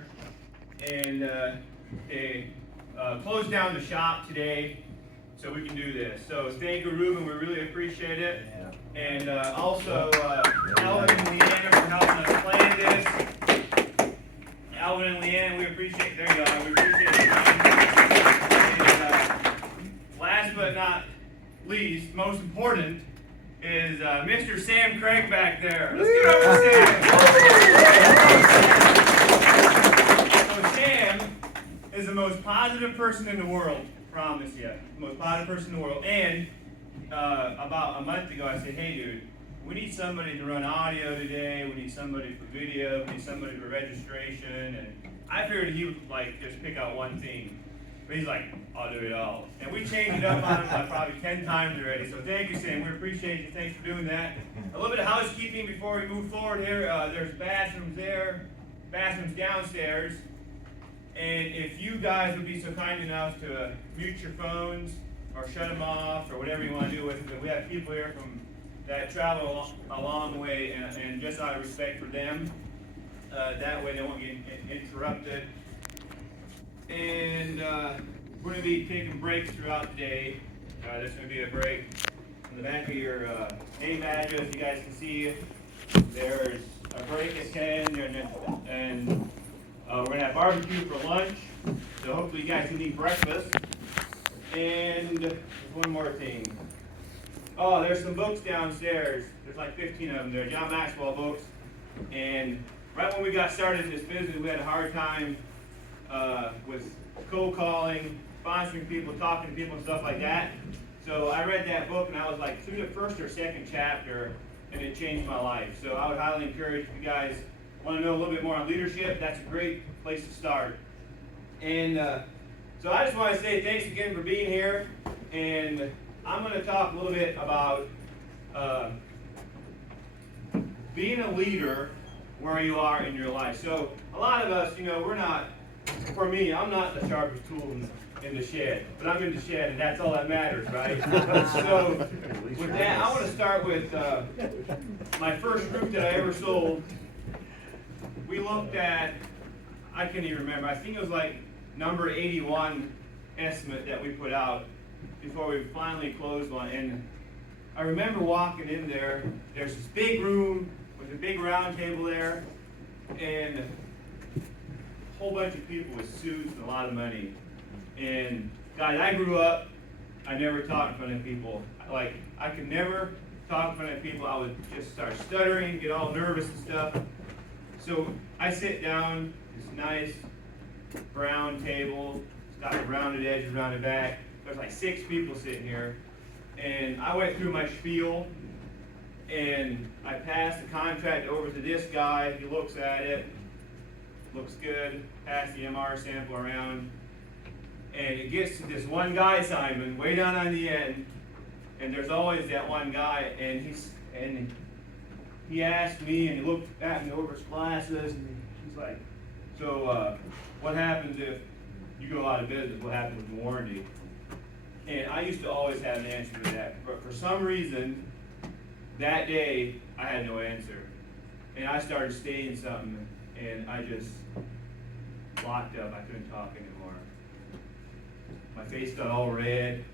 there, and they closed down the shop today so we can do this. So thank you, Ruben. We really appreciate it. And also, Alvin and Leanna for helping us plan this. Alvin and Leanna, we appreciate. There you are. We appreciate it. And last but not least, most important, is Mr. Sam Craig back there. Let's get over Sam. So Sam is the most positive person in the world. Promise you, the most positive person in the world. And about a month ago, I said, "Hey, dude, we need somebody to run audio today. We need somebody for video. We need somebody for registration." And I figured he would like just pick out one thing. But he's like, "I'll do it all." And we changed it up on him like probably 10 times already. So thank you, Sam. We appreciate you. Thanks for doing that. A little bit of housekeeping before we move forward here. There's bathrooms there, bathrooms downstairs. And if you guys would be so kind enough to mute your phones or shut them off or whatever you want to do with it. We have people here that travel a long way, and just out of respect for them, that way they won't get interrupted. And we're going to be taking breaks throughout the day. There's going to be a break on the back of your name badges. You guys can see there's a break at 10, and we're going to have barbecue for lunch. So hopefully you guys can eat breakfast. And there's one more thing. Oh, there's some books downstairs. There's like 15 of them. They're John Maxwell books. And right when we got started in this business, we had a hard time with cold calling, sponsoring people, talking to people and stuff like that. So I read that book and I was like through the first or second chapter, and it changed my life. So I would highly encourage if you guys want to know a little bit more on leadership, that's a great place to start. And so I just want to say thanks again for being here. And I'm going to talk a little bit about being a leader where you are in your life. So a lot of us, we're not, for me, I'm not the sharpest tool in the shed, but I'm in the shed, and that's all that matters, right? So with that, I want to start with my first group that I ever sold. We looked at, I can't even remember, I think it was like number 81 estimate that we put out before we finally closed one. And I remember walking in there, there's this big room with a big round table there, and a whole bunch of people with suits and a lot of money. And guys, I grew up, I never talked in front of people. Like, I could never talk in front of people. I would just start stuttering, get all nervous and stuff. So I sit down, this nice brown table, it's got the rounded edges around the back. There's like 6 people sitting here. And I went through my spiel, and I passed the contract over to this guy. He looks at it, looks good, passed the MR sample around. And it gets to this one guy, Simon, way down on the end. And there's always that one guy, and he asked me, and he looked at me over his glasses, and he's like, "So what happens if you go out of business? What happens with the warranty?" And I used to always have an answer to that. But for some reason, that day, I had no answer. And I started stating something, and I just locked up. I couldn't talk anymore. My face got all red.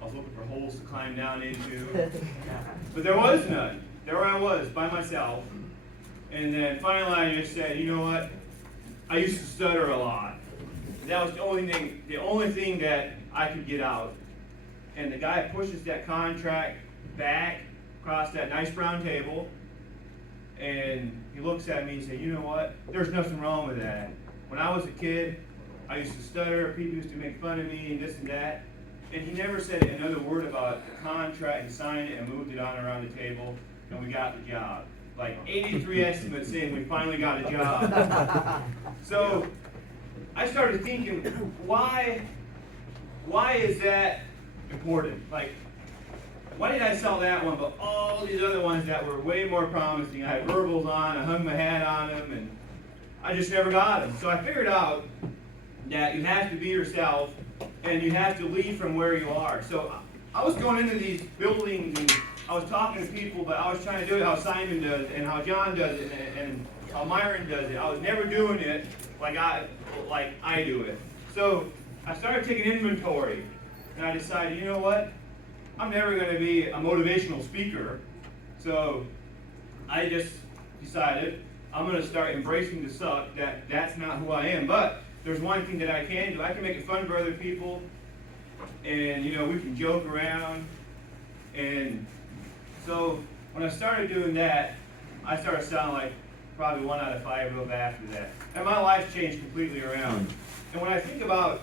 I was looking for holes to climb down into. But there was none. There I was, by myself. And then finally I just said, "You know what? I used to stutter a lot." And that was the only thing that I could get out. And the guy pushes that contract back across that nice brown table. And he looks at me and says, "You know what? There's nothing wrong with that. When I was a kid, I used to stutter. People used to make fun of me and this and that." And he never said another word about the contract. He signed it and moved it on around the table, and we got the job. Like 83 estimates in, we finally got a job. So I started thinking, why is that important? Like, why did I sell that one, but all these other ones that were way more promising? I had verbals on, I hung my hat on them, and I just never got them. So I figured out that you have to be yourself, and you have to lead from where you are. So I was going into these buildings, and I was talking to people, but I was trying to do it how Simon does, and how John does it, and how Myron does it. I was never doing it like I do it. So I started taking inventory, and I decided, you know what? I'm never going to be a motivational speaker. So I just decided I'm going to start embracing the suck. That's not who I am. But there's one thing that I can do. I can make it fun for other people, and we can joke around. And so when I started doing that, I started sounding like probably 1 out of 5 of after that. And my life changed completely around. And when I think about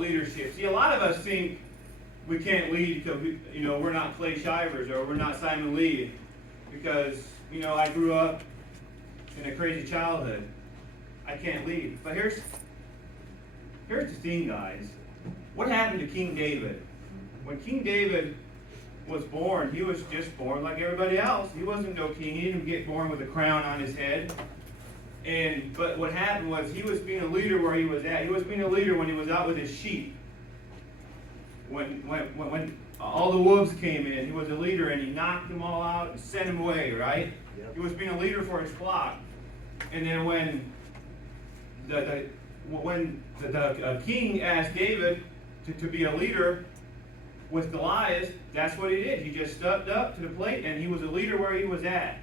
leadership, see, a lot of us think we can't lead because we're not Clay Shivers or we're not Simon Lee because I grew up in a crazy childhood. I can't lead. But here's the thing, guys. What happened to King David? When King David was born, he was just born like everybody else. He wasn't no king. He didn't get born with a crown on his head. But what happened was he was being a leader where he was at. He was being a leader when he was out with his sheep. When all the wolves came in, he was a leader and he knocked them all out and sent them away, right? Yep. He was being a leader for his flock. And then when the king asked David to be a leader with Goliath, that's what he did. He just stepped up to the plate and he was a leader where he was at.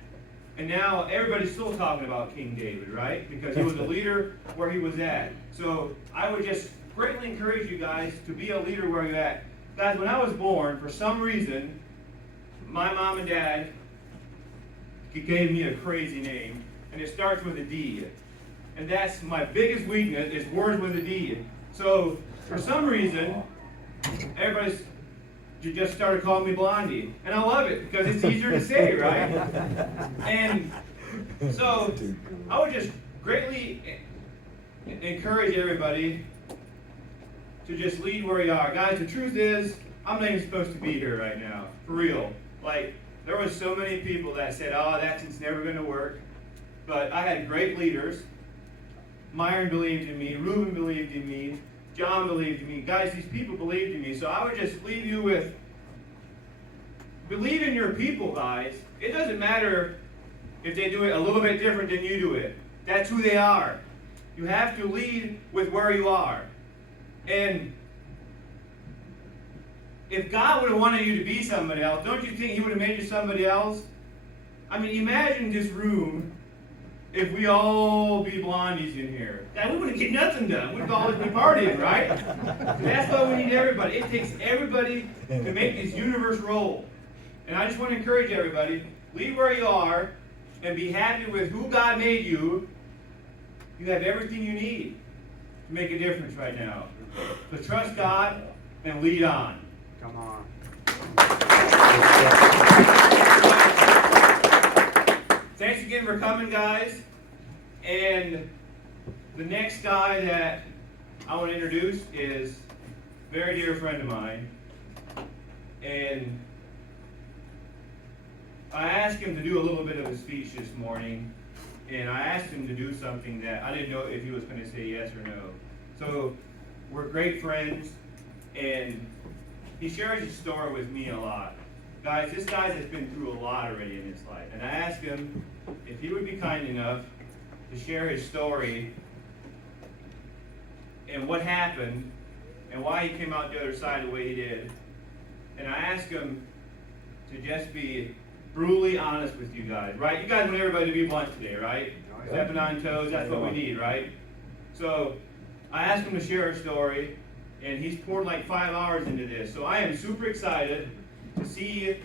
And now everybody's still talking about King David, right? Because he was a leader where he was at. So I would just greatly encourage you guys to be a leader where you're at. Guys, when I was born, for some reason, my mom and dad gave me a crazy name, and it starts with a D. And that's my biggest weakness, is words with a D. So for some reason, everybody's just started calling me Blondie. And I love it because it's easier to say, right? And so I would just greatly encourage everybody to just lead where you are. Guys, the truth is, I'm not even supposed to be here right now. For real. Like, there was so many people that said, oh, it's never going to work. But I had great leaders. Myron believed in me. Reuben believed in me. John believed in me. Guys, these people believed in me. So I would just leave you with, believe in your people, guys. It doesn't matter if they do it a little bit different than you do it. That's who they are. You have to lead with where you are. And if God would have wanted you to be somebody else, don't you think He would have made you somebody else? I mean, imagine this room if we all be blondies in here. God, we wouldn't get nothing done. We'd always be partying, right? And that's why we need everybody. It takes everybody to make this universe roll. And I just want to encourage everybody, leave where you are and be happy with who God made you. You have everything you need to make a difference right now. So trust God and lead on. Come on. Thanks again for coming, guys. And the next guy that I want to introduce is a very dear friend of mine. And I asked him to do a little bit of a speech this morning. And I asked him to do something that I didn't know if he was going to say yes or no. So we're great friends. And he shares his story with me a lot. Guys, this guy has been through a lot already in his life. And I asked him if he would be kind enough to share his story and what happened and why he came out the other side the way he did. And I asked him to just be brutally honest with you guys, right? You guys want everybody to be blunt today, right? Stepping on toes, that's what we need, right? So I asked him to share his story, and he's poured like 5 hours into this. So I am super excited to see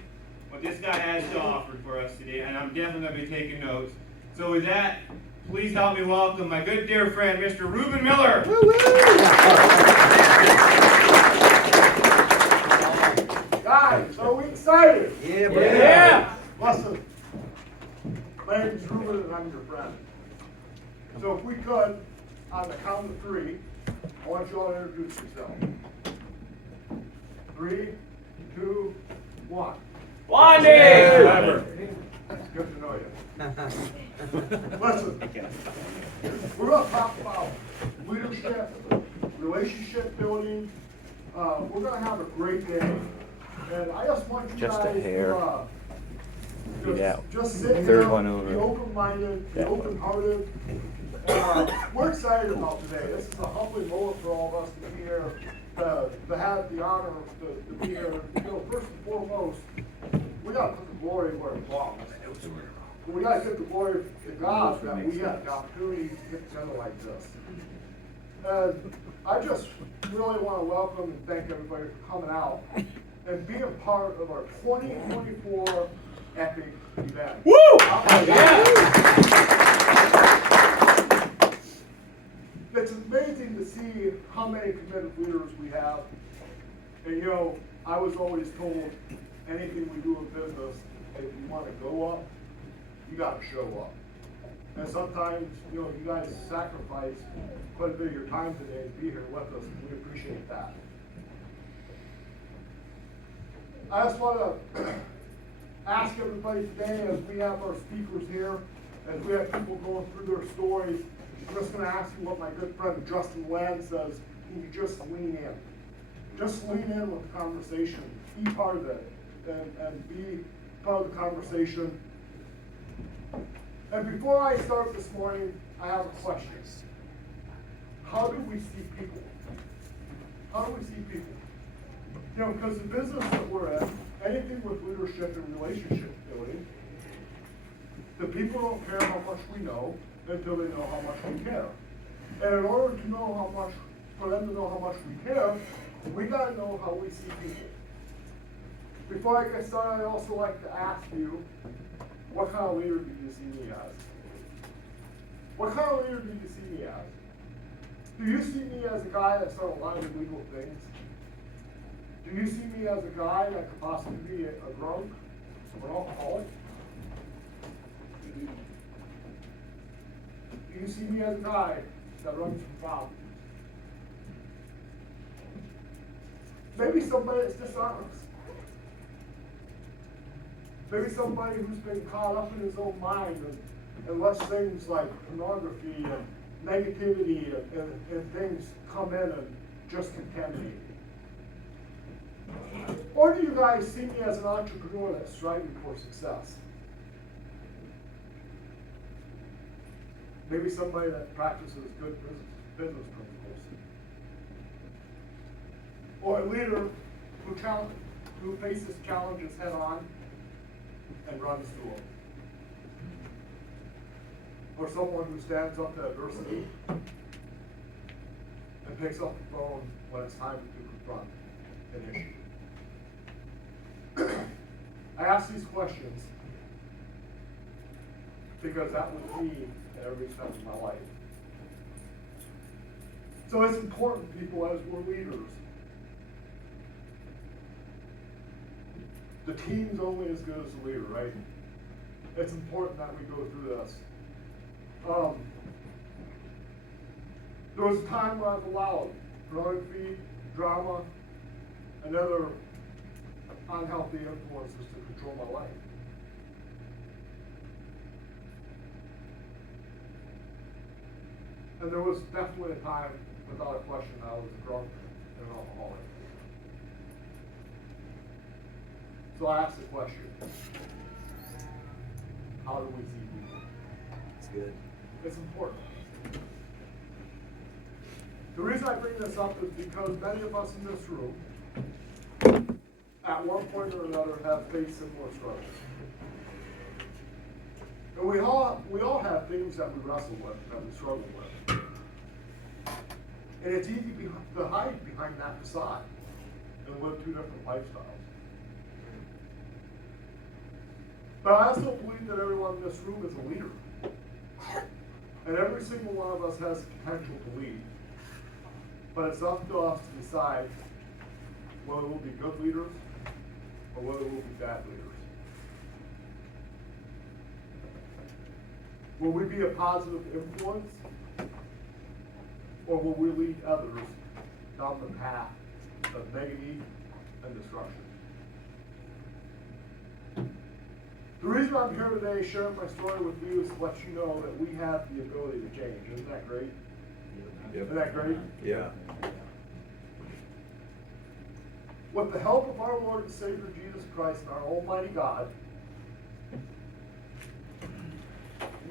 what this guy has to offer for us today, and I'm definitely going to be taking notes. So with that, please help me welcome my good dear friend, Mr. Reuben Miller. Guys, are we excited? Yeah, bro. Yeah. Listen, my name is Reuben and I'm your friend. So if we could, on the count of 3, I want you all to introduce yourself. 3, 2, 1. Blondie! It's good to know you. Listen, we're going to talk about leadership, relationship building. We're going to have a great day. And I just want you guys to Yeah. Just sit Third here, one over. be open-minded, be That one. open-hearted. We're excited about today. This is a humbling moment for all of us to be here, to have the honor to be here. You know, first and foremost, we got to put the glory where it belongs. We got to give the glory to God that we have the opportunity to get together like this. And I just really want to welcome and thank everybody for coming out and being part of our 2024 Epic event. Woo! It's amazing to see how many committed leaders we have. And you know, I was always told, anything we do in business, if you want to go up, you got to show up. And sometimes, you know, you guys sacrifice quite a bit of your time today to be here with us, and we appreciate that. I just want to ask everybody today, as we have our speakers here, as we have people going through their stories, I'm just going to ask you what my good friend Justin Land says. Can you just lean in? Just lean in with the conversation. Be part of it. And be part of the conversation. And before I start this morning, I have a question. How do we see people? How do we see people? You know, because the business that we're in, anything with leadership and relationship building, the people don't care how much we know until they know how much we care. And in order to know how much, for them to know how much we care, we got to know how we see people. Before I get started, I'd also like to ask you, what kind of leader do you see me as? What kind of leader do you see me as? Do you see me as a guy that's done a lot of illegal things? Do you see me as a guy that could possibly be a drunk or an alcoholic? Do you see me as a guy that runs from problems? Maybe somebody that's dishonest. Maybe somebody who's been caught up in his own mind and lets things like pornography and negativity and things come in and just contaminate. Or do you guys see me as an entrepreneur that's striving for success? Maybe somebody that practices good business principles. Or a leader who faces challenges head on and runs through them. Or someone who stands up to adversity and picks up the phone when it's time to confront an issue. I ask these questions because that was me at every step of my life. So it's important, people, as we're leaders. The team's only as good as the leader, right? It's important that we go through this. There was a time when I've allowed pornography, drama, and other unhealthy influences to control my life. And there was definitely a time, without a question, I was a drunk and an alcoholic. So I asked the question, how do we see people? It's good. It's important. The reason I bring this up is because many of us in this room, at one point or another, have faced similar struggles. And we all have things that we wrestle with, that we struggle with. And it's easy to hide behind that facade and live two different lifestyles. But I also believe that everyone in this room is a leader. And every single one of us has the potential to lead. But it's up to us to decide whether we'll be good leaders or whether we'll be bad leaders. Will we be a positive influence? Or will we lead others down the path of negativity and destruction? The reason I'm here today sharing my story with you is to let you know that we have the ability to change. Isn't that great? Yep. Isn't that great? Yeah. With the help of our Lord and Savior Jesus Christ and our Almighty God,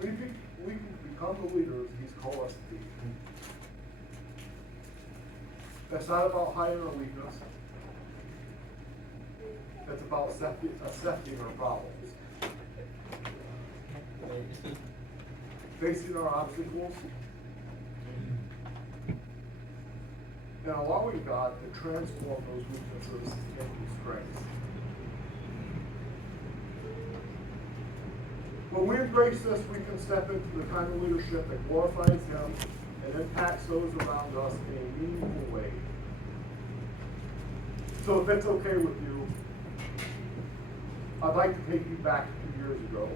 we can become the leaders He's called us to be. It's not about hiding our weakness. It's about accepting our problems. Facing our obstacles. And allowing God to transform those weaknesses into strengths. When we embrace this, we can step into the kind of leadership that glorifies Him and impacts those around us in a meaningful way. So if it's okay with you, I'd like to take you back 2 years ago.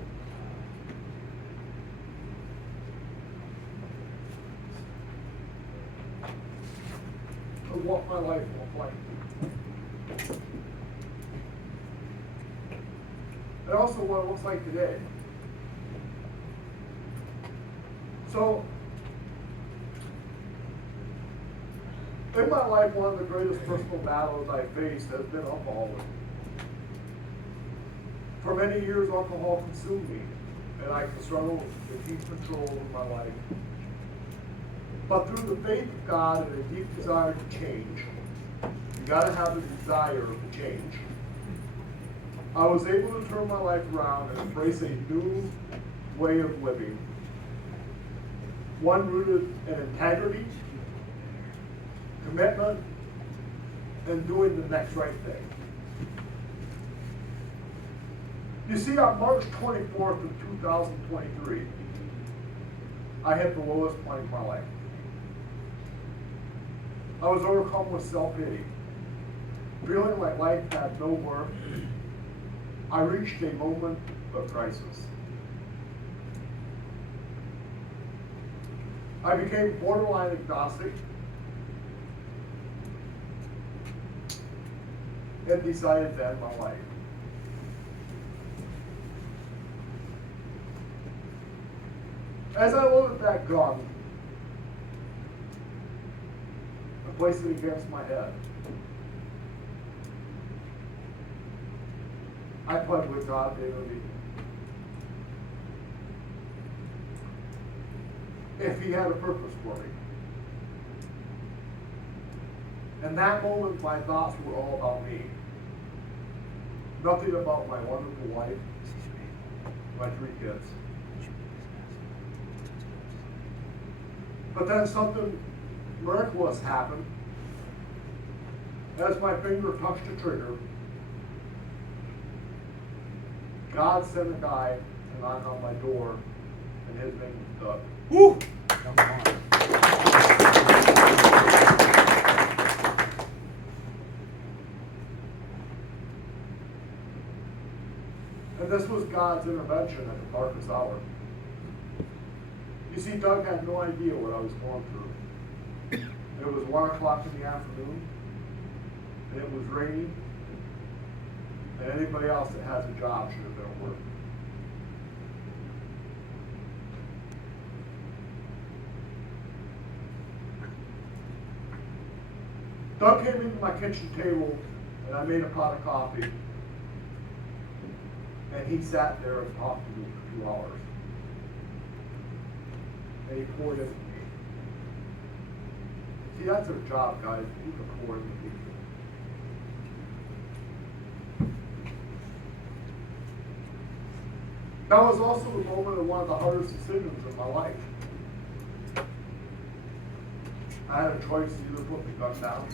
Of what my life looked like. And also what it looks like today. So, in my life, one of the greatest personal battles I faced has been alcoholism. For many years, alcohol consumed me, and I struggled to keep control of my life. But through the faith of God and a deep desire to change, you gotta have a desire to change. I was able to turn my life around and embrace a new way of living. One rooted in integrity, commitment, and doing the next right thing. You see, on March 24th of 2023, I hit the lowest point of my life. I was overcome with self-pity, feeling like life had no worth. I reached a moment of crisis. I became borderline agnostic and decided to end my life. As I loaded that gun, I placed it against my head. I pled with God daily. If He had a purpose for me. In that moment, my thoughts were all about me. Nothing about my wonderful wife, my 3 kids. But then something miraculous happened. As my finger touched the trigger, God sent a guy to knock on my door, and his name was Doug. Woo! Come on. And this was God's intervention at the darkest hour. You see, Doug had no idea what I was going through. It was 1 o'clock in the afternoon, and it was raining, and anybody else that has a job should have been at work. Doug came into my kitchen table, and I made a pot of coffee, and he sat there and talked to me for 2 hours. And he poured into me. See, that's our job, guys. You can pour into people. That was also the moment of one of the hardest decisions of my life. I had a choice to either put the gun down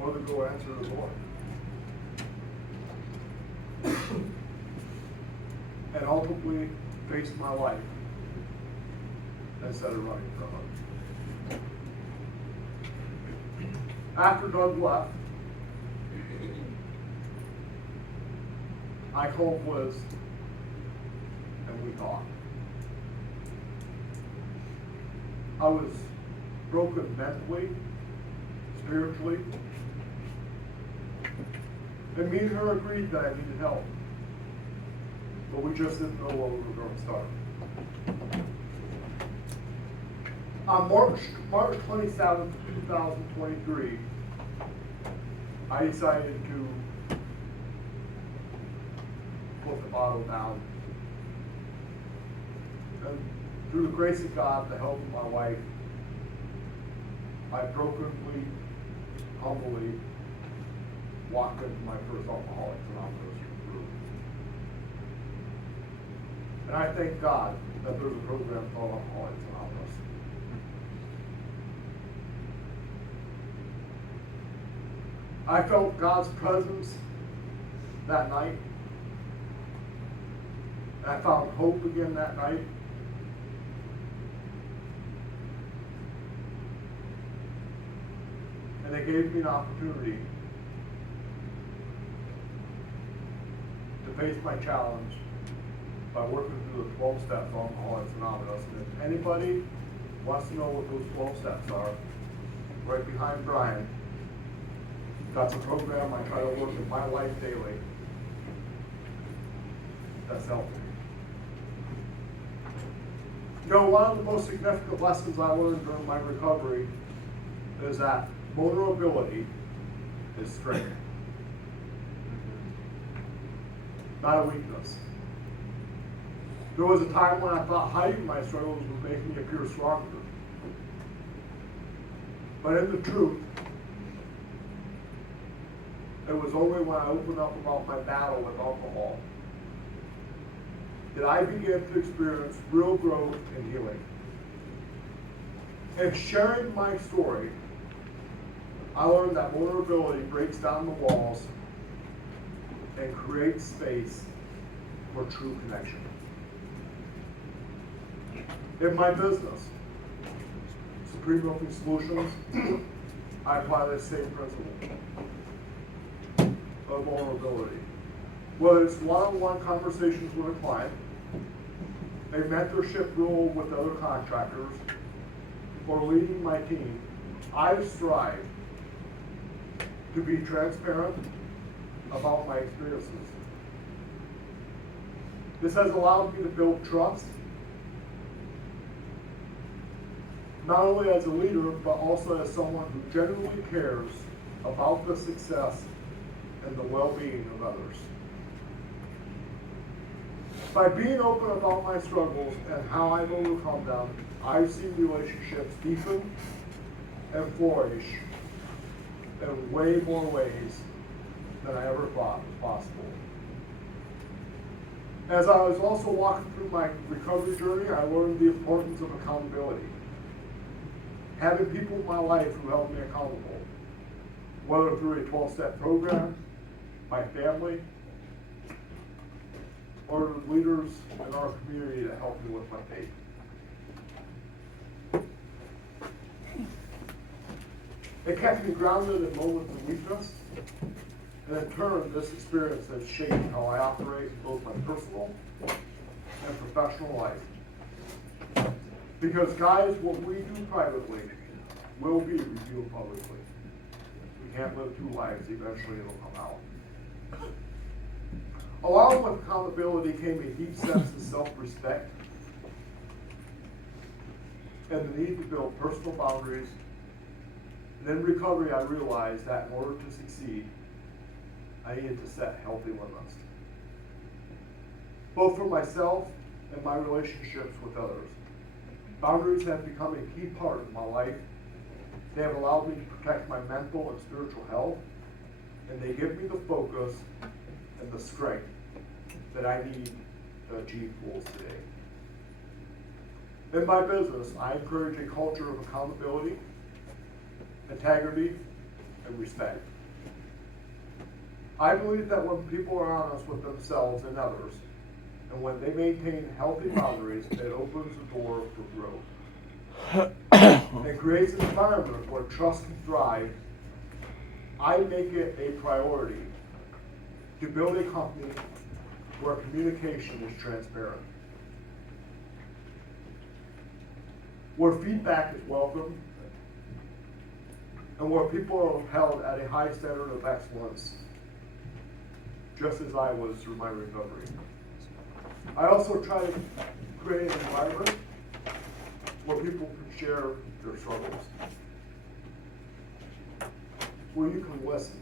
or to go answer the door. And ultimately face my life instead of running from it. After Doug left, I called Liz and we talked. I was broken mentally, spiritually, and me and her agreed that I needed help. But we just didn't know where we were going to start. On March 27th, 2023, I decided to put the bottle down through the grace of God, the help of my wife, I brokenly, humbly walked into my first Alcoholics Anonymous group. And I thank God that there's a program called Alcoholics Anonymous. I felt God's presence that night. And I found hope again that night. And they gave me an opportunity to face my challenge by working through the 12 steps on Alcoholics Anonymous. And if anybody wants to know what those 12 steps are, right behind Brian, that's a program I try to work in my life daily. That's helped me. You know, one of the most significant lessons I learned during my recovery is that vulnerability is strength, not a weakness. There was a time when I thought hiding my struggles would make me appear stronger. But in the truth, it was only when I opened up about my battle with alcohol that I began to experience real growth and healing. In sharing my story, I learned that vulnerability breaks down the walls and creates space for true connection. In my business, Supreme Roofing Solutions, I apply the same principle of vulnerability. Whether it's one-on-one conversations with a client, a mentorship role with other contractors, or leading my team, I strive to be transparent about my experiences. This has allowed me to build trust, not only as a leader, but also as someone who genuinely cares about the success and the well-being of others. By being open about my struggles and how I've overcome them, I've seen relationships deepen and flourish in way more ways than I ever thought was possible. As I was also walking through my recovery journey, I learned the importance of accountability. Having people in my life who held me accountable, whether through a 12-step program, my family, or the leaders in our community that helped me with my faith. It kept me grounded in moments of weakness, and in turn, this experience has shaped how I operate in both my personal and professional life. Because guys, what we do privately will be revealed publicly. We can't live two lives, eventually it'll come out. Along with accountability came a deep sense of self-respect and the need to build personal boundaries. And in recovery, I realized that in order to succeed, I needed to set healthy limits, both for myself and my relationships with others. Boundaries have become a key part of my life. They have allowed me to protect my mental and spiritual health, and they give me the focus and the strength that I need to achieve goals today. In my business, I encourage a culture of accountability, integrity, and respect. I believe that when people are honest with themselves and others, and when they maintain healthy boundaries, it opens the door for growth. It creates an environment where trust can thrive. I make it a priority to build a company where communication is transparent, where feedback is welcome, and where people are held at a high standard of excellence, just as I was through my recovery. I also try to create an environment where people can share their struggles, where you can listen,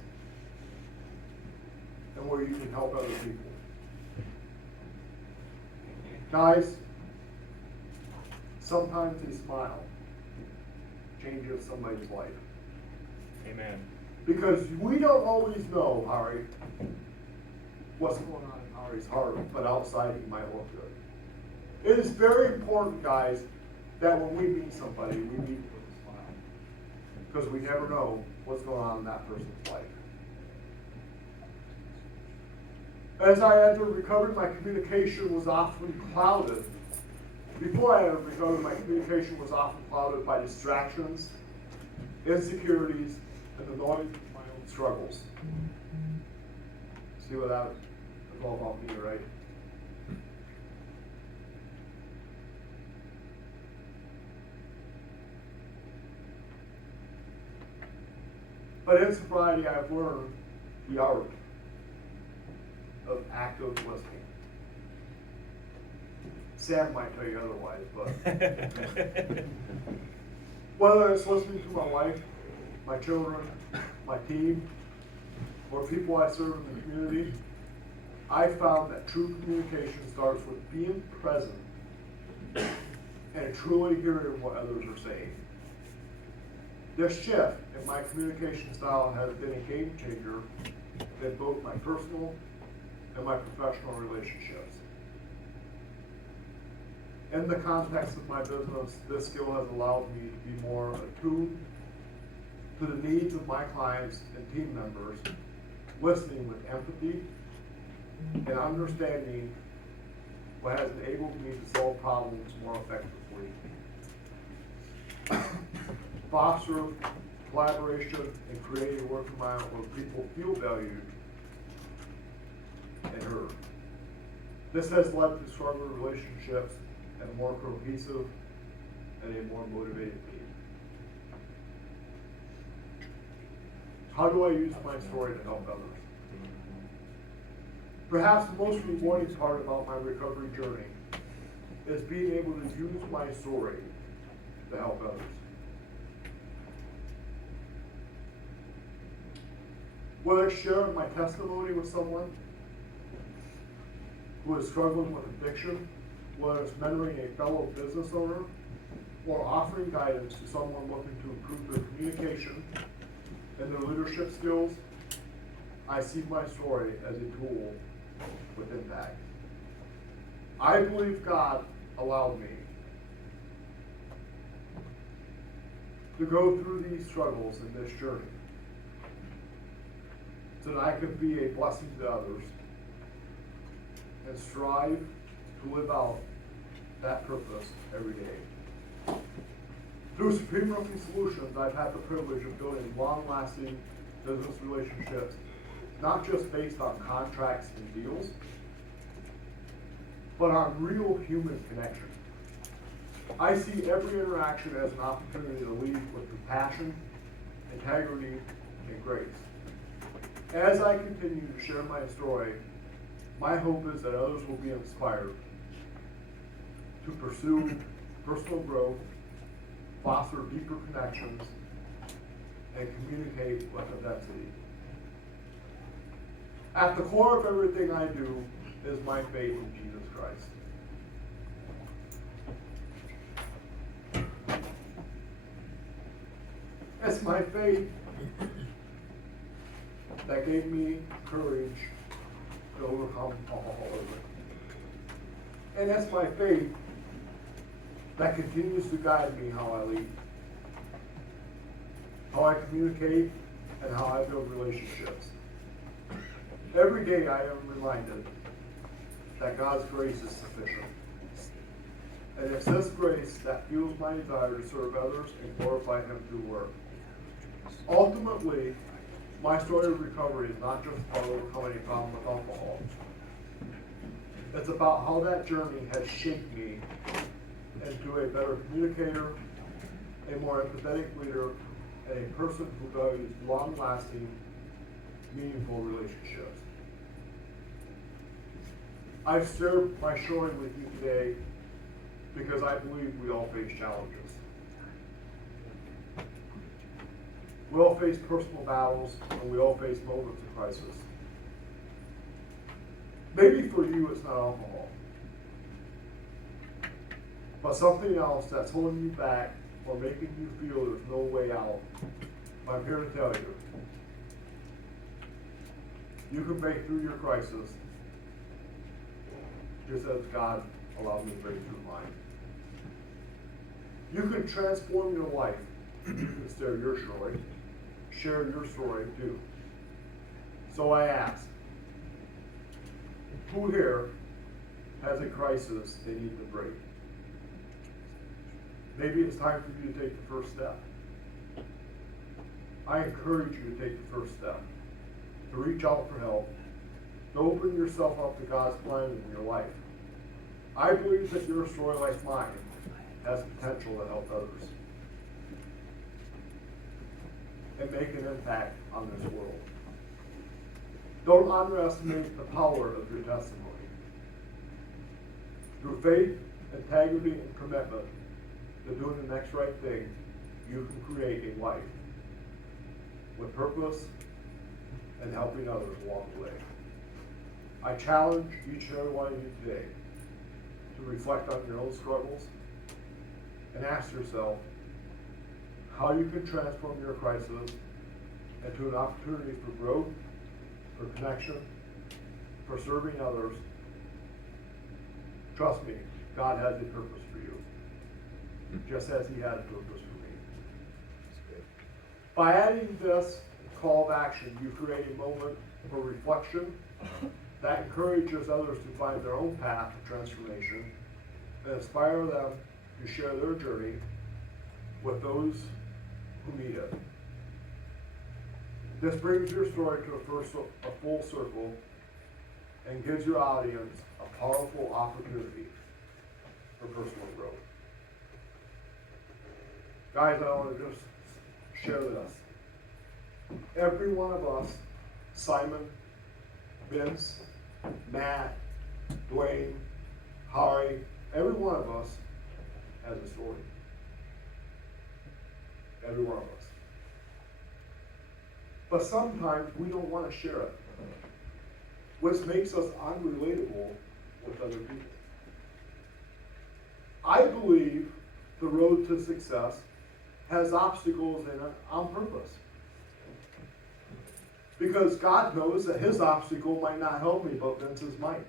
and where you can help other people. Guys, sometimes a smile changes somebody's life. Amen. Because we don't always know, Harry, what's going on in Harry's heart, but outside he might look good. It is very important, guys, that when we meet somebody, we meet with a smile. Because we never know what's going on in that person's life. As I entered recovery, my communication was often clouded. Before I entered recovery, my communication was often clouded by distractions, insecurities, and the noise of my own struggles. See what that is all about me, right? But in sobriety, I've learned the art of active listening. Sam might tell you otherwise, but whether it's listening to my wife, my children, my team, or people I serve in the community, I found that true communication starts with being present and truly hearing what others are saying. This shift in my communication style has been a game changer in both my personal and my professional relationships. In the context of my business, this skill has allowed me to be more attuned to the needs of my clients and team members, listening with empathy and understanding what has enabled me to solve problems more effectively. Foster collaboration and create a work environment where people feel valued and heard. This has led to stronger relationships and a more cohesive and a more motivated team. How do I use my story to help others? Perhaps the most rewarding part about my recovery journey is being able to use my story to help others. Whether sharing my testimony with someone who is struggling with addiction, whether it's mentoring a fellow business owner, or offering guidance to someone looking to improve their communication and their leadership skills, I see my story as a tool with impact. I believe God allowed me to go through these struggles in this journey so that I could be a blessing to others and strive to live out that purpose every day. Through Supreme Mercy Solutions, I've had the privilege of building long-lasting business relationships, not just based on contracts and deals, but on real human connection. I see every interaction as an opportunity to lead with compassion, integrity, and grace. As I continue to share my story, my hope is that others will be inspired to pursue personal growth, foster deeper connections, and communicate with authenticity. At the core of everything I do is my faith in Jesus Christ. It's my faith that gave me courage to overcome alcoholism. And it's my faith that continues to guide me how I lead, how I communicate, and how I build relationships. Every day I am reminded that God's grace is sufficient. And it's this grace that fuels my desire to serve others and glorify Him through work. Ultimately, my story of recovery is not just about overcoming a problem with alcohol. It's about how that journey has shaped me into a better communicator, a more empathetic leader, and a person who values long-lasting, meaningful relationships. I've shared my story with you today because I believe we all face challenges. We all face personal battles, and we all face moments of crisis. Maybe for you it's not alcohol. but something else that's holding you back or making you feel there's no way out, I'm here to tell you, you can break through your crisis just as God allowed me to break through mine. You can transform your life. You can share your story too. So I ask, who here has a crisis they need to break? Maybe it's time for you to take the first step. I encourage you to take the first step, to reach out for help, to open yourself up to God's plan in your life. I believe that your story, like mine, has potential to help others and make an impact on this world. Don't underestimate the power of your testimony. Through faith, integrity, and commitment to doing the next right thing, you can create a life with purpose and helping others along the way. I challenge each and every one of you today to reflect on your own struggles and ask yourself how you can transform your crisis into an opportunity for growth, for connection, for serving others. Trust me, God has a purpose for you, just as He had a purpose for me. By adding this call of action, you create a moment for reflection that encourages others to find their own path of transformation and inspire them to share their journey with those who need it. This brings your story to a full circle and gives your audience a powerful opportunity for personal growth. Guys, I want to just share this. Every one of us, Simon, Vince, Matt, Dwayne, Hari, every one of us has a story. Every one of us. But sometimes we don't want to share it, which makes us unrelatable with other people. I believe the road to success has obstacles in it on purpose. Because God knows that His obstacle might not help me, but Vince's might.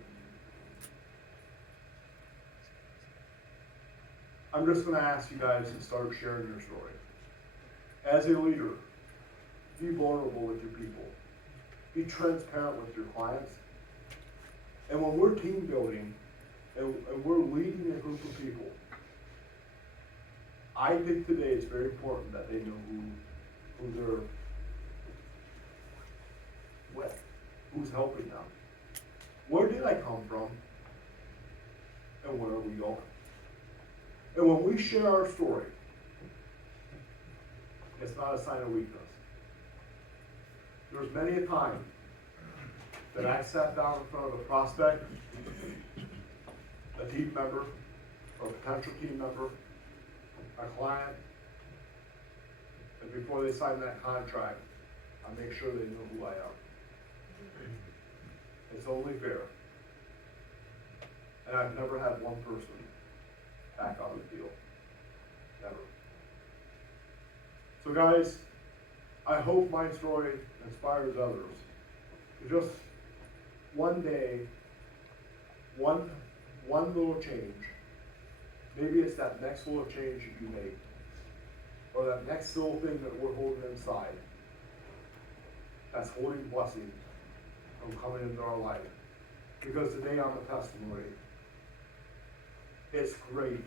I'm just going to ask you guys to start sharing your story. As a leader, be vulnerable with your people. Be transparent with your clients. And when we're team building and we're leading a group of people, I think today it's very important that they know who they're with, who's helping them. Where did I come from? And where are we going? And when we share our story, it's not a sign of weakness. There's many a time that I sat down in front of a prospect, a team member, or a potential team member, a client, and before they sign that contract, I make sure they know who I am. It's only fair. And I've never had one person back on the field. Never. So guys, I hope my story inspires others to just one day, one little change. Maybe it's that next little change that you make, or that next little thing that we're holding inside that's holding blessings from coming into our life. Because today I'm a testimony. It's great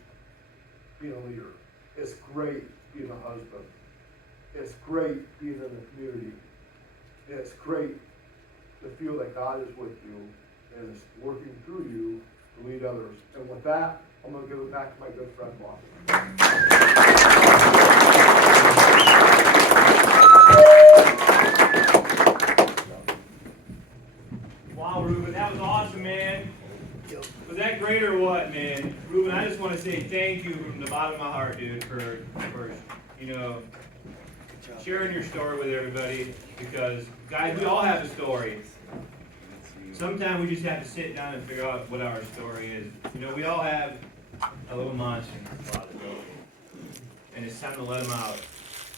being a leader. It's great being a husband. It's great being in the community. It's great to feel that God is with you and is working through you to lead others. And with that, I'm going to give it back to my good friend, Bob. Wow, Ruben, that was awesome, man. Was that great or what, man? Ruben, I just want to say thank you from the bottom of my heart, dude, for sharing your story with everybody. Because, guys, we all have a story. Sometimes we just have to sit down and figure out what our story is. We all have a little monster in our closet, and it's time to let him out.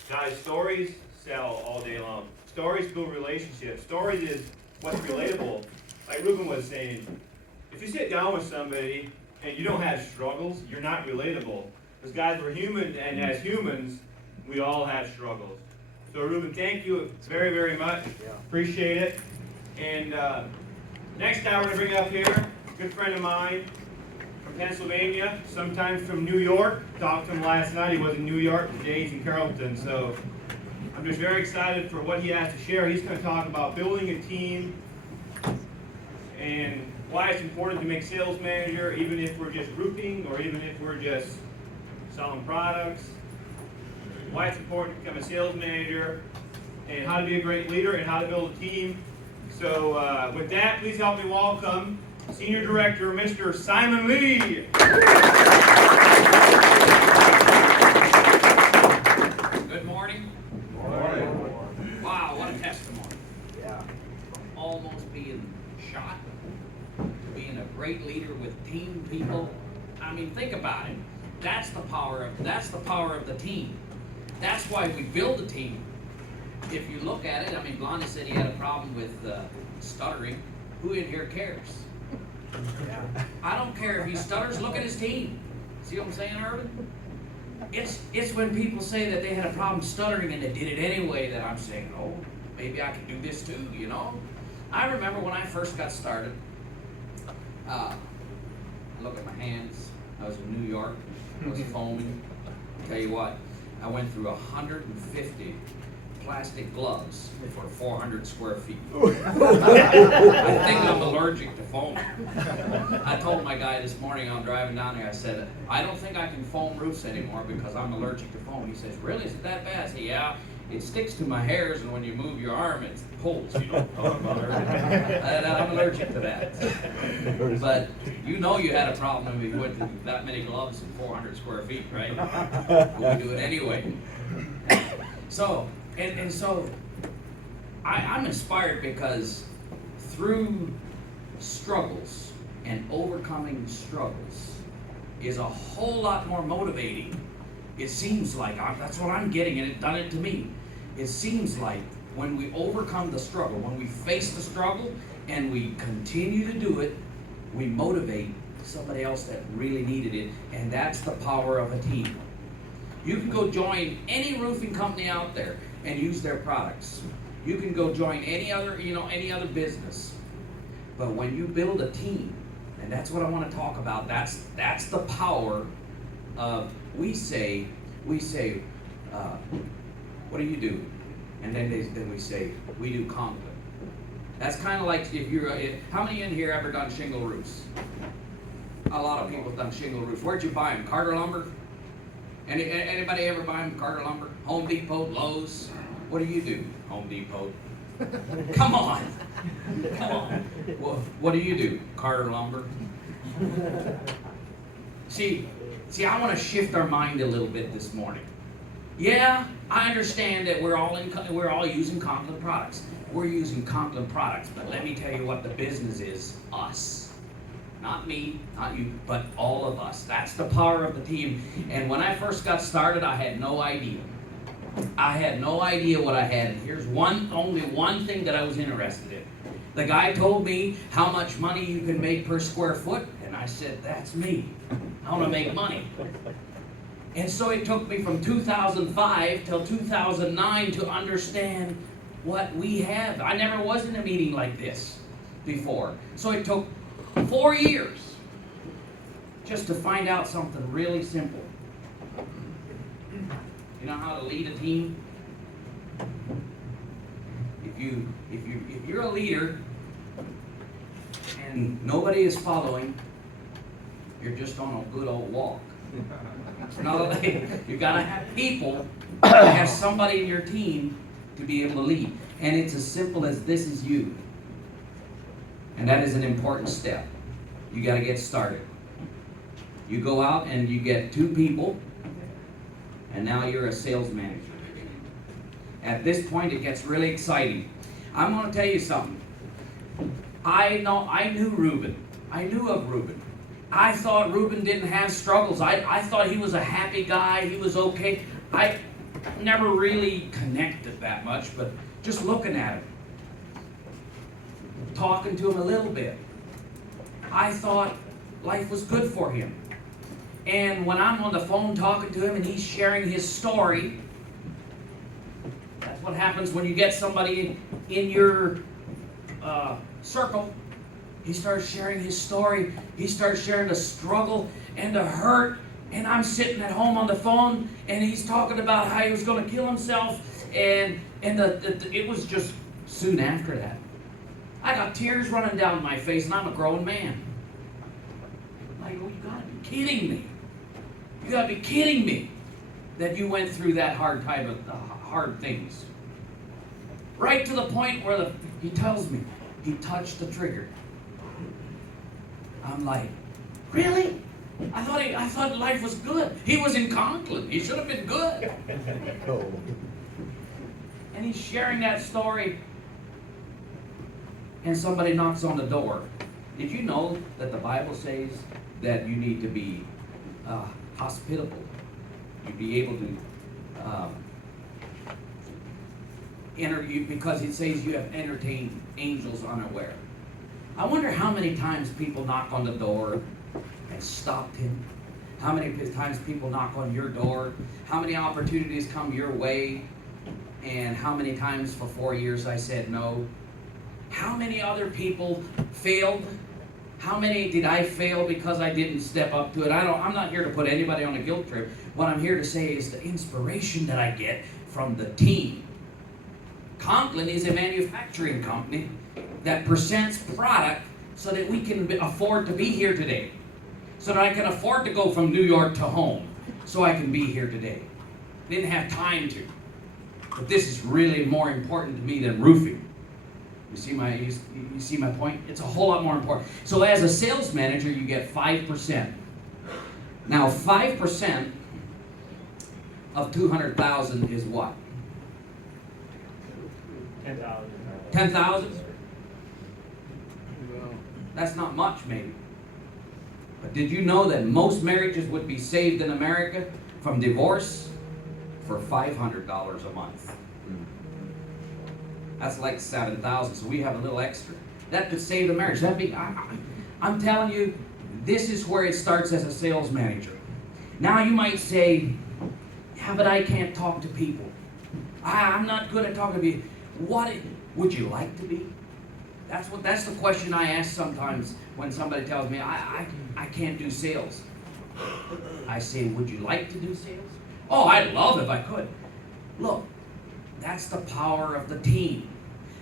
Guys, stories sell all day long. Stories build relationships. Stories is what's relatable. Like Ruben was saying, if you sit down with somebody and you don't have struggles, you're not relatable. Because guys, we're human, and as humans, we all have struggles. So Ruben, thank you very, very much. Appreciate it. And next time we're going to bring up here a good friend of mine from Pennsylvania, sometimes from New York. Talked to him last night. He was in New York. Today he's in Carrollton. So I'm just very excited for what he has to share. He's going to talk about building a team and why it's important to make sales manager, even if we're just roofing or even if we're just selling products. Why it's important to become a sales manager, and how to be a great leader, and how to build a team. So with that, please help me welcome Senior Director, Mr. Simon Lee. Good morning. Morning. Wow, what a testimony. Yeah. Almost being shot, to being a great leader with team people. I mean, think about it. That's the power of the team. That's why we build a team. If you look at it, I mean, Blondie said he had a problem with stuttering. Who in here cares? Yeah. I don't care if he stutters. Look at his team. See what I'm saying, Urban? It's when people say that they had a problem stuttering and they did it anyway that I'm saying, oh, maybe I can do this too, you know? I remember when I first got started, I look at my hands. I was in New York. I was foaming. Tell you what, I went through 150 plastic gloves for 400 square feet. I think I'm allergic to foam. I told my guy this morning, I'm driving down there, I said, I don't think I can foam roofs anymore because I'm allergic to foam. He says, really, is it that bad? I said, yeah, it sticks to my hairs, and when you move your arm, it pulls, you know. I'm allergic to that. But you know you had a problem if you went through that many gloves and 400 square feet, right? But we do it anyway. So, and so, I'm inspired because through struggles and overcoming struggles is a whole lot more motivating. It seems like, that's what I'm getting, and it done it to me. It seems like when we overcome the struggle, when we face the struggle and we continue to do it, we motivate somebody else that really needed it, and that's the power of a team. You can go join any roofing company out there and use their products. You can go join any other business. But when you build a team, and that's what I want to talk about, that's the power of, we say, what do you do? And then we say, we do Conklin. That's kind of like how many in here ever done shingle roofs? A lot of people have done shingle roofs. Where'd you buy them? Carter Lumber? Anybody ever buy them Carter Lumber? Home Depot, Lowe's? What do you do? Home Depot. Come on. Come on. Well, what do you do? Carter Lumber. See, I want to shift our mind a little bit this morning. Yeah, I understand that we're all using Conklin products. We're using Conklin products, but let me tell you what the business is. Us. Not me, not you, but all of us. That's the power of the team. And when I first got started, I had no idea. I had no idea what I had. And here's only one thing that I was interested in. The guy told me how much money you can make per square foot, and I said, that's me. I want to make money. And so it took me from 2005 till 2009 to understand what we have. I never was in a meeting like this before. So it took 4 years just to find out something really simple. You know how to lead a team? If you're a leader and nobody is following, you're just on a good old walk. You've got to have people, have somebody in your team to be able to lead. And it's as simple as this is you. And that is an important step. You got to get started. You go out and you get 2 people, and now you're a sales manager. At this point, it gets really exciting. I'm going to tell you something. I knew Ruben. I knew of Ruben. I thought Reuben didn't have struggles. I thought he was a happy guy. He was okay. I never really connected that much, but just looking at him, talking to him a little bit, I thought life was good for him. And when I'm on the phone talking to him and he's sharing his story, that's what happens when you get somebody in your circle. He starts sharing his story. He starts sharing the struggle and the hurt. And I'm sitting at home on the phone, and he's talking about how he was going to kill himself. And it was just soon after that. I got tears running down my face, and I'm a grown man. Like, oh, you gotta be kidding me. You gotta be kidding me that you went through that hard time of hard things. Right to the point where he tells me he touched the trigger. I'm like, really? I thought life was good. He was in Conklin. He should have been good. And he's sharing that story, and somebody knocks on the door. Did you know that the Bible says that you need to be hospitable? You be able to enter you, because it says you have entertained angels unaware. I wonder how many times people knock on the door and stopped him. How many times people knock on your door? How many opportunities come your way? And how many times for 4 years I said no? How many other people failed? How many did I fail because I didn't step up to it? I'm not here to put anybody on a guilt trip. What I'm here to say is the inspiration that I get from the team. Conklin is a manufacturing company that presents product so that we can afford to be here today. So that I can afford to go from New York to home. So I can be here today. Didn't have time to. But this is really more important to me than roofing. You see my point? It's a whole lot more important. So as a sales manager, you get 5%. Now 5% of 200,000 is what? 10,000. 10,000? That's not much, maybe. But did you know that most marriages would be saved in America from divorce for $500 a month? That's like 7,000, so we have a little extra. That could save the marriage. I'm telling you, this is where it starts as a sales manager. Now you might say, yeah, but I can't talk to people. I'm not good at talking to people. What would you like to be? That's the question I ask sometimes when somebody tells me, I can't do sales. I say, would you like to do sales? Oh, I'd love if I could. Look, that's the power of the team.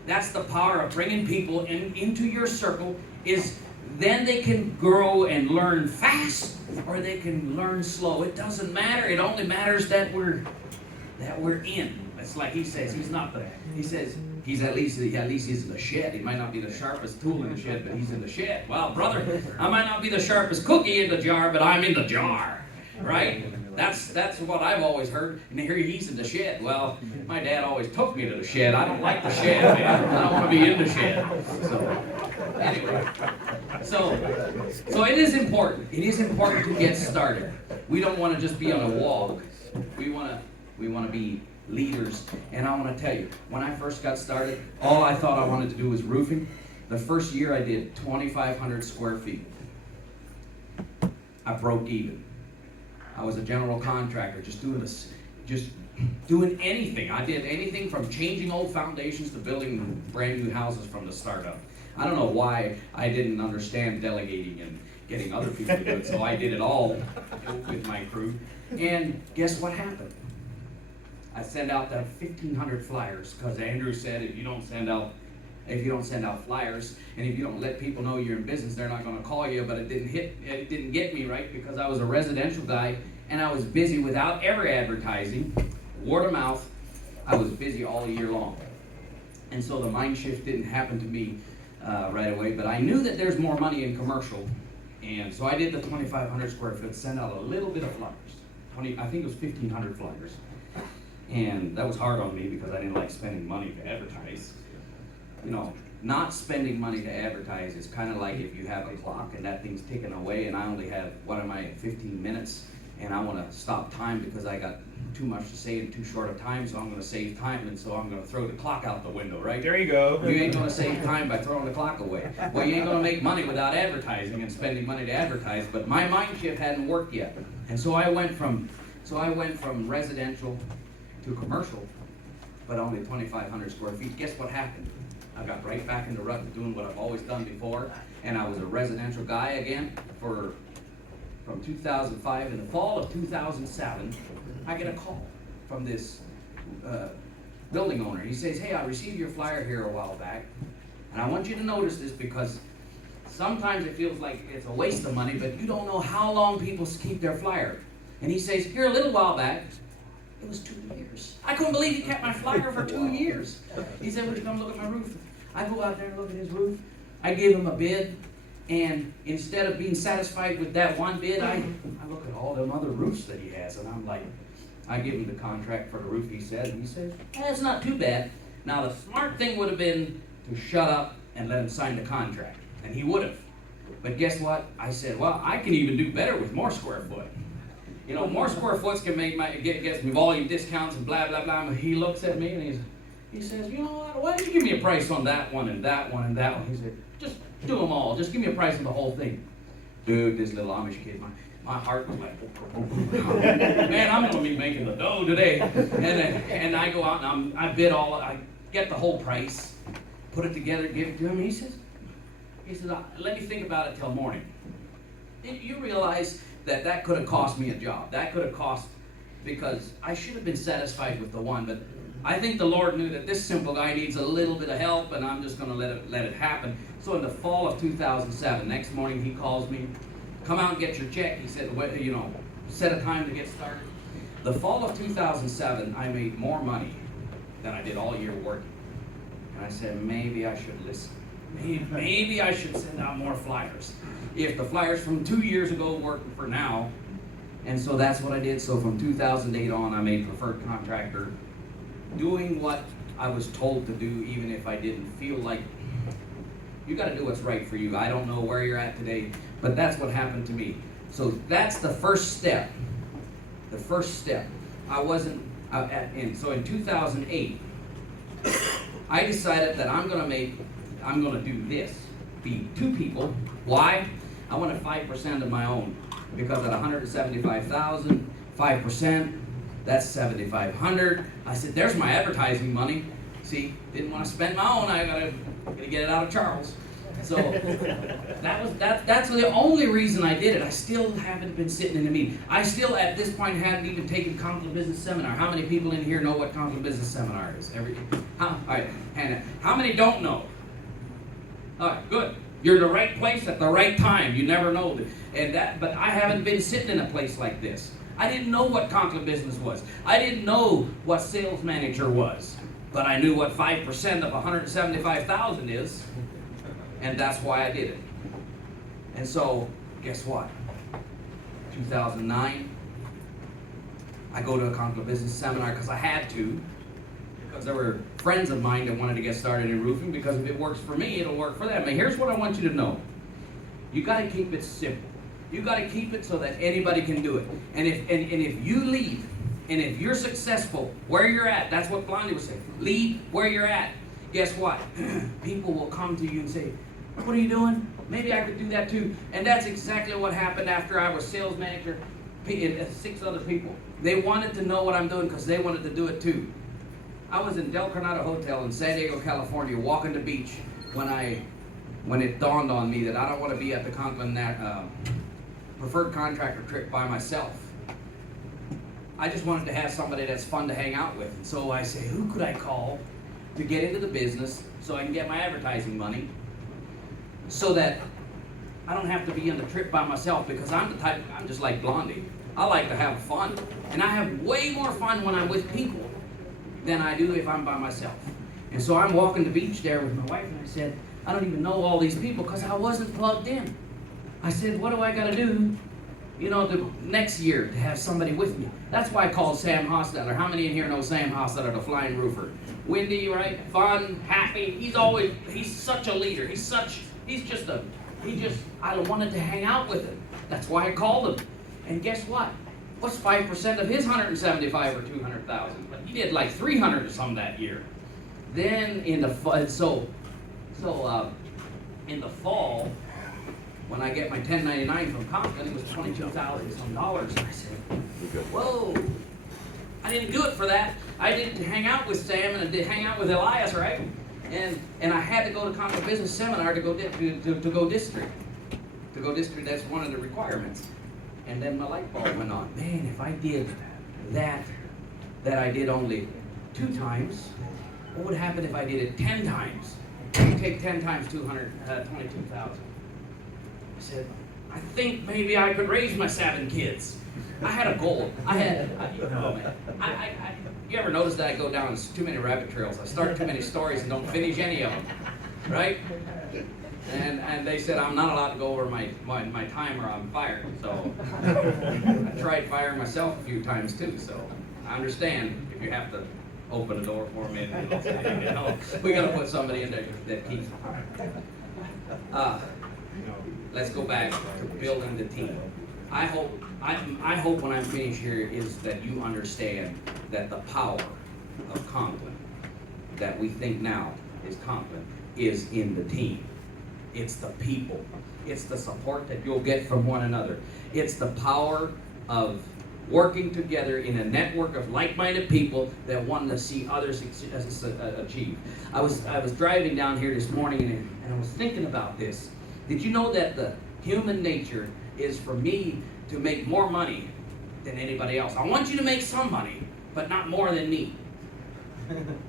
That's the power of bringing people into your circle, is then they can grow and learn fast, or they can learn slow. It doesn't matter. It only matters that we're in. It's like he says, he says he's at least he's in the shed. He might not be the sharpest tool in the shed, but he's in the shed. Well, brother, I might not be the sharpest cookie in the jar, but I'm in the jar, right? That's what I've always heard. And here he's in the shed. Well, my dad always took me to the shed. I don't like the shed, man. I don't want to be in the shed. So, anyway. So it is important. It is important to get started. We don't want to just be on a walk. We want to be leaders. And I want to tell you, when I first got started, all I thought I wanted to do was roofing. The first year I did 2,500 square feet. I broke even. I was a general contractor, just doing anything. I did anything from changing old foundations to building brand new houses from the start up. I don't know why I didn't understand delegating and getting other people to do it, so I did it all with my crew. And guess what happened? I sent out that 1,500 flyers, because Andrew said if you don't send out flyers, and if you don't let people know you're in business, they're not going to call you. But it didn't get me right, because I was a residential guy and I was busy without ever advertising, word of mouth. I was busy all year long, and so the mind shift didn't happen to me right away. But I knew that there's more money in commercial, and so I did the 2,500 square foot, sent out a little bit of flyers. I think it was 1,500 flyers, and that was hard on me because I didn't like spending money to advertise. You know, not spending money to advertise is kind of like if you have a clock and that thing's ticking away and I only have, 15 minutes, and I want to stop time because I got too much to say in too short a time, so I'm going to save time, and so I'm going to throw the clock out the window, right? There you go. You ain't gonna save time by throwing the clock away. Well, you ain't gonna make money without advertising and spending money to advertise, but my mind shift hadn't worked yet. And so I went from residential to commercial, but only 2,500 square feet. Guess what happened? I got right back in the rut of doing what I've always done before, and I was a residential guy again from 2005. In the fall of 2007, I get a call from this building owner. He says, hey, I received your flyer here a while back, and I want you to notice this because sometimes it feels like it's a waste of money, but you don't know how long people keep their flyer. And he says, here a little while back, it was 2 years. I couldn't believe he kept my flyer for 2 years. He said, would you come look at my roof? I go out there and look at his roof. I give him a bid, and instead of being satisfied with that one bid, I look at all them other roofs that he has, and I'm like, I give him the contract for the roof, he said, and he says, it's not too bad. Now, the smart thing would have been to shut up and let him sign the contract, and he would have. But guess what? I said, well, I can even do better with more square foot. You know, more square foots can gets me volume discounts and blah, blah, blah. And he looks at me and he says, you know what, why don't you give me a price on that one and that one and that one? He said, just do them all. Just give me a price on the whole thing. Dude, this little Amish kid, my heart was like, man, I'm going to be making the dough today. And I go out and I bid I get the whole price, put it together, give it to him. He says, let me think about it till morning. You realize that could have cost me a job. That could have cost, because I should have been satisfied with the one, but I think the Lord knew that this simple guy needs a little bit of help, and I'm just going to let it happen. So in the fall of 2007, next morning he calls me, come out and get your check. He said, set a time to get started. The fall of 2007, I made more money than I did all year working. And I said, maybe I should listen. Maybe I should send out more flyers. If the flyers from 2 years ago working for now, and so that's what I did. So from 2008 on, I made preferred contractor, doing what I was told to do, even if I didn't feel like. You got to do what's right for you. I don't know where you're at today, but that's what happened to me. So that's the first step. The first step. I wasn't so in 2008, I decided that I'm going to do this. Be two people. Why? I wanted 5% of my own, because at 175,000, 5%, that's 7,500. I said, there's my advertising money. See, didn't want to spend my own. I gotta get it out of Charles. So that's the only reason I did it. I still haven't been sitting in a meeting. I still, at this point, hadn't even taken Conklin Business Seminar. How many people in here know what Conklin Business Seminar is? All right, Hannah. How many don't know? All right, good. You're in the right place at the right time. You never know. But I haven't been sitting in a place like this. I didn't know what Conklin Business was. I didn't know what sales manager was. But I knew what 5% of 175,000 is. And that's why I did it. And so, guess what? 2009, I go to a Conklin Business Seminar because I had to. Because there were friends of mine that wanted to get started in roofing, because if it works for me, it'll work for them. And here's what I want you to know. You got to keep it simple. You got to keep it so that anybody can do it. And if you lead, and if you're successful where you're at, that's what Blondie was saying. Lead where you're at. Guess what? People will come to you and say, what are you doing? Maybe I could do that too. And that's exactly what happened after I was sales manager. 6 other people. They wanted to know what I'm doing because they wanted to do it too. I was in Del Coronado Hotel in San Diego, California, walking the beach when it dawned on me that I don't want to be at the Conklin preferred contractor trip by myself. I just wanted to have somebody that's fun to hang out with. And so I say, who could I call to get into the business so I can get my advertising money, so that I don't have to be on the trip by myself, because I'm just like Blondie. I like to have fun. And I have way more fun when I'm with people than I do if I'm by myself. And so I'm walking the beach there with my wife, and I said, I don't even know all these people because I wasn't plugged in. I said, what do I got to do you know, the next year to have somebody with me. That's why I called Sam Hostetler. How many in here know Sam Hostetler, the flying roofer? Windy, right? Fun, happy. He's such a leader. I wanted to hang out with him. That's why I called him. And guess what? What's 5% of his 175 or 200,000? But he did like 300 or something that year. Then in the in the fall, when I get my 1099 from Conklin, it was $22,000 some dollars. And I said, whoa, I didn't do it for that. I didn't hang out with Sam and I did hang out with Elias, right? And I had to go to Conklin Business Seminar to go district. To go district, that's one of the requirements. And then my light bulb went on. Man, if I did that I did only 2 times, what would happen if I did it 10 times? You take 10 times 22,000. I said, I think maybe I could raise my 7 kids. I had a goal. You ever notice that I go down too many rabbit trails? I start too many stories and don't finish any of them, right? And they said I'm not allowed to go over my time or I'm fired. So I tried firing myself a few times too. So I understand if you have to open the door for me. We got to put somebody in there that keeps. Let's go back to building the team. I hope when I'm finished here is that you understand that the power of Conklin, that we think now is Conklin, is in the team. It's the people. It's the support that you'll get from one another. It's the power of working together in a network of like-minded people that want to see others achieve. I was driving down here this morning and I was thinking about this. Did you know that the human nature is for me to make more money than anybody else? I want you to make some money, but not more than me.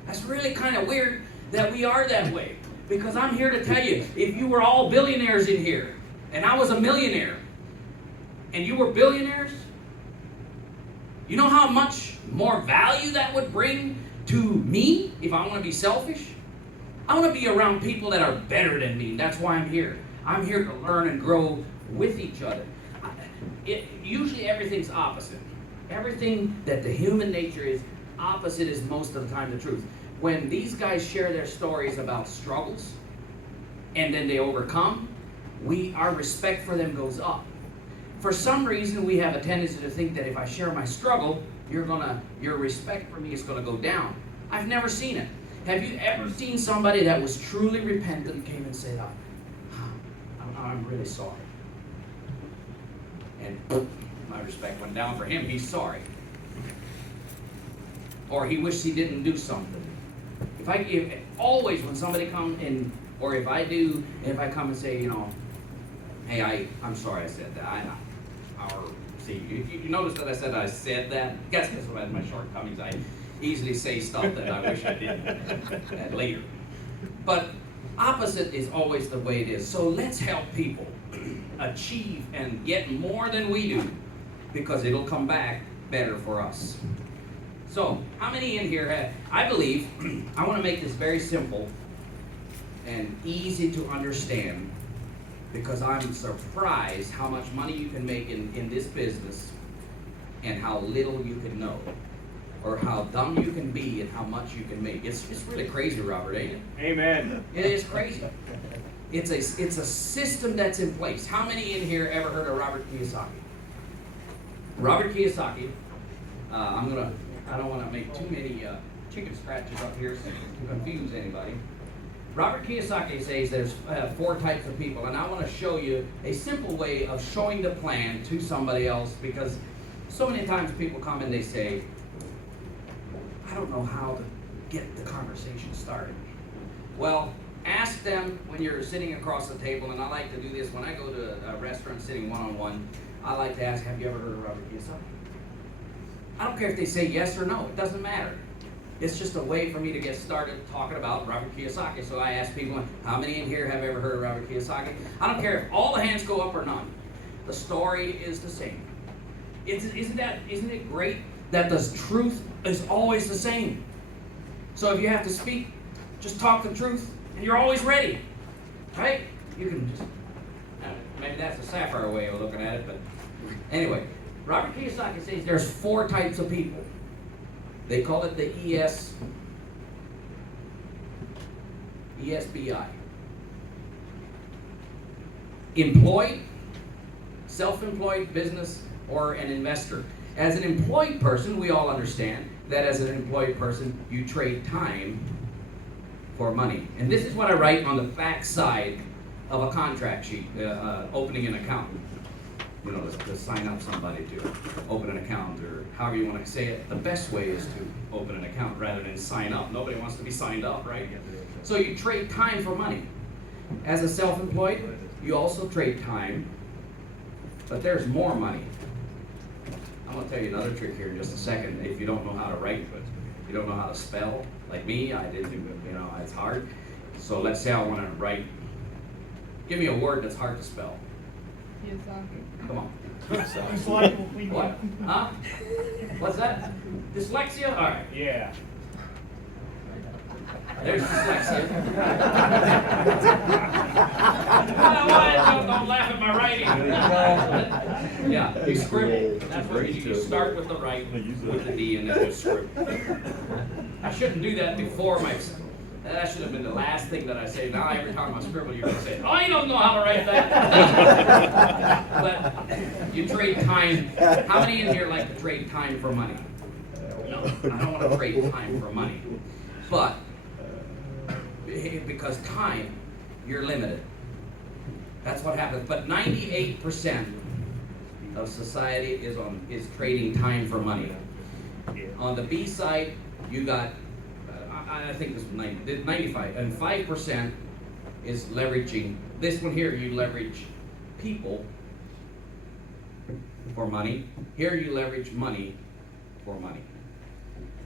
That's really kind of weird that we are that way. Because I'm here to tell you, if you were all billionaires in here, and I was a millionaire, and you were billionaires, you know how much more value that would bring to me if I want to be selfish? I want to be around people that are better than me. That's why I'm here. I'm here to learn and grow with each other. Usually everything's opposite. Everything that the human nature is opposite is most of the time the truth. When these guys share their stories about struggles and then they overcome, our respect for them goes up. For some reason, we have a tendency to think that if I share my struggle, your respect for me is going to go down. I've never seen it. Have you ever seen somebody that was truly repentant and came and said, I'm really sorry? And my respect went down for him. He's sorry. Or he wished he didn't do something. Always when somebody comes in, or if I come and say, hey, I'm sorry I said that. You notice that I said that? Guess what I had my shortcomings. I easily say stuff that I wish I didn't later. But opposite is always the way it is. So let's help people achieve and get more than we do, because it'll come back better for us. So, how many in here I believe, I want to make this very simple and easy to understand, because I'm surprised how much money you can make in this business and how little you can know, or how dumb you can be and how much you can make. It's really crazy, Robert, ain't it? Amen. It is crazy. It's a system that's in place. How many in here ever heard of Robert Kiyosaki? Robert Kiyosaki, I don't want to make too many chicken scratches up here to confuse anybody. Robert Kiyosaki says there's 4 types of people, and I want to show you a simple way of showing the plan to somebody else, because so many times people come and they say, I don't know how to get the conversation started. Well, ask them when you're sitting across the table, and I like to do this when I go to a restaurant sitting one-on-one. I like to ask, have you ever heard of Robert Kiyosaki? I don't care if they say yes or no, it doesn't matter. It's just a way for me to get started talking about Robert Kiyosaki. So I ask people, how many in here have ever heard of Robert Kiyosaki? I don't care if all the hands go up or none. The story is the same. Isn't it great that the truth is always the same? So if you have to speak, just talk the truth, and you're always ready, right? You can just, maybe that's the Sapphire way of looking at it, but Anyway, Robert Kiyosaki says there's 4 types of people. They call it the ESBI. Employed, self-employed, business, or an investor. As an employed person, we all understand that as an employed person, you trade time for money. And this is what I write on the back side of a contract sheet, opening an account. You know, to sign up somebody to open an account, or however you want to say it. The best way is to open an account rather than sign up. Nobody wants to be signed up, right? So you trade time for money. As a self-employed, you also trade time, but there's more money. I'm going to tell you another trick here in just a second. If you don't know how to write, you don't know how to spell, like me, I didn't, you know, it's hard. So let's say I want to write, give me a word that's hard to spell. Come on. What? Huh? What's that? Dyslexia? All right. Yeah. There's dyslexia. Don't laugh at my writing. Yeah, you scribble. That's what you do. You start with the right, with the D, and then just scribble. I shouldn't do that before my. That should have been the last thing that I say. Now every time I scribble, you're gonna say, "Oh, you don't know how to write that." But you trade time. How many in here like to trade time for money? No, I don't want to trade time for money. But because time, you're limited. That's what happens. But 98% of society is trading time for money. On the B side, you got, I think this was 95, and 5% is leveraging. This one here, you leverage people for money. Here, you leverage money for money.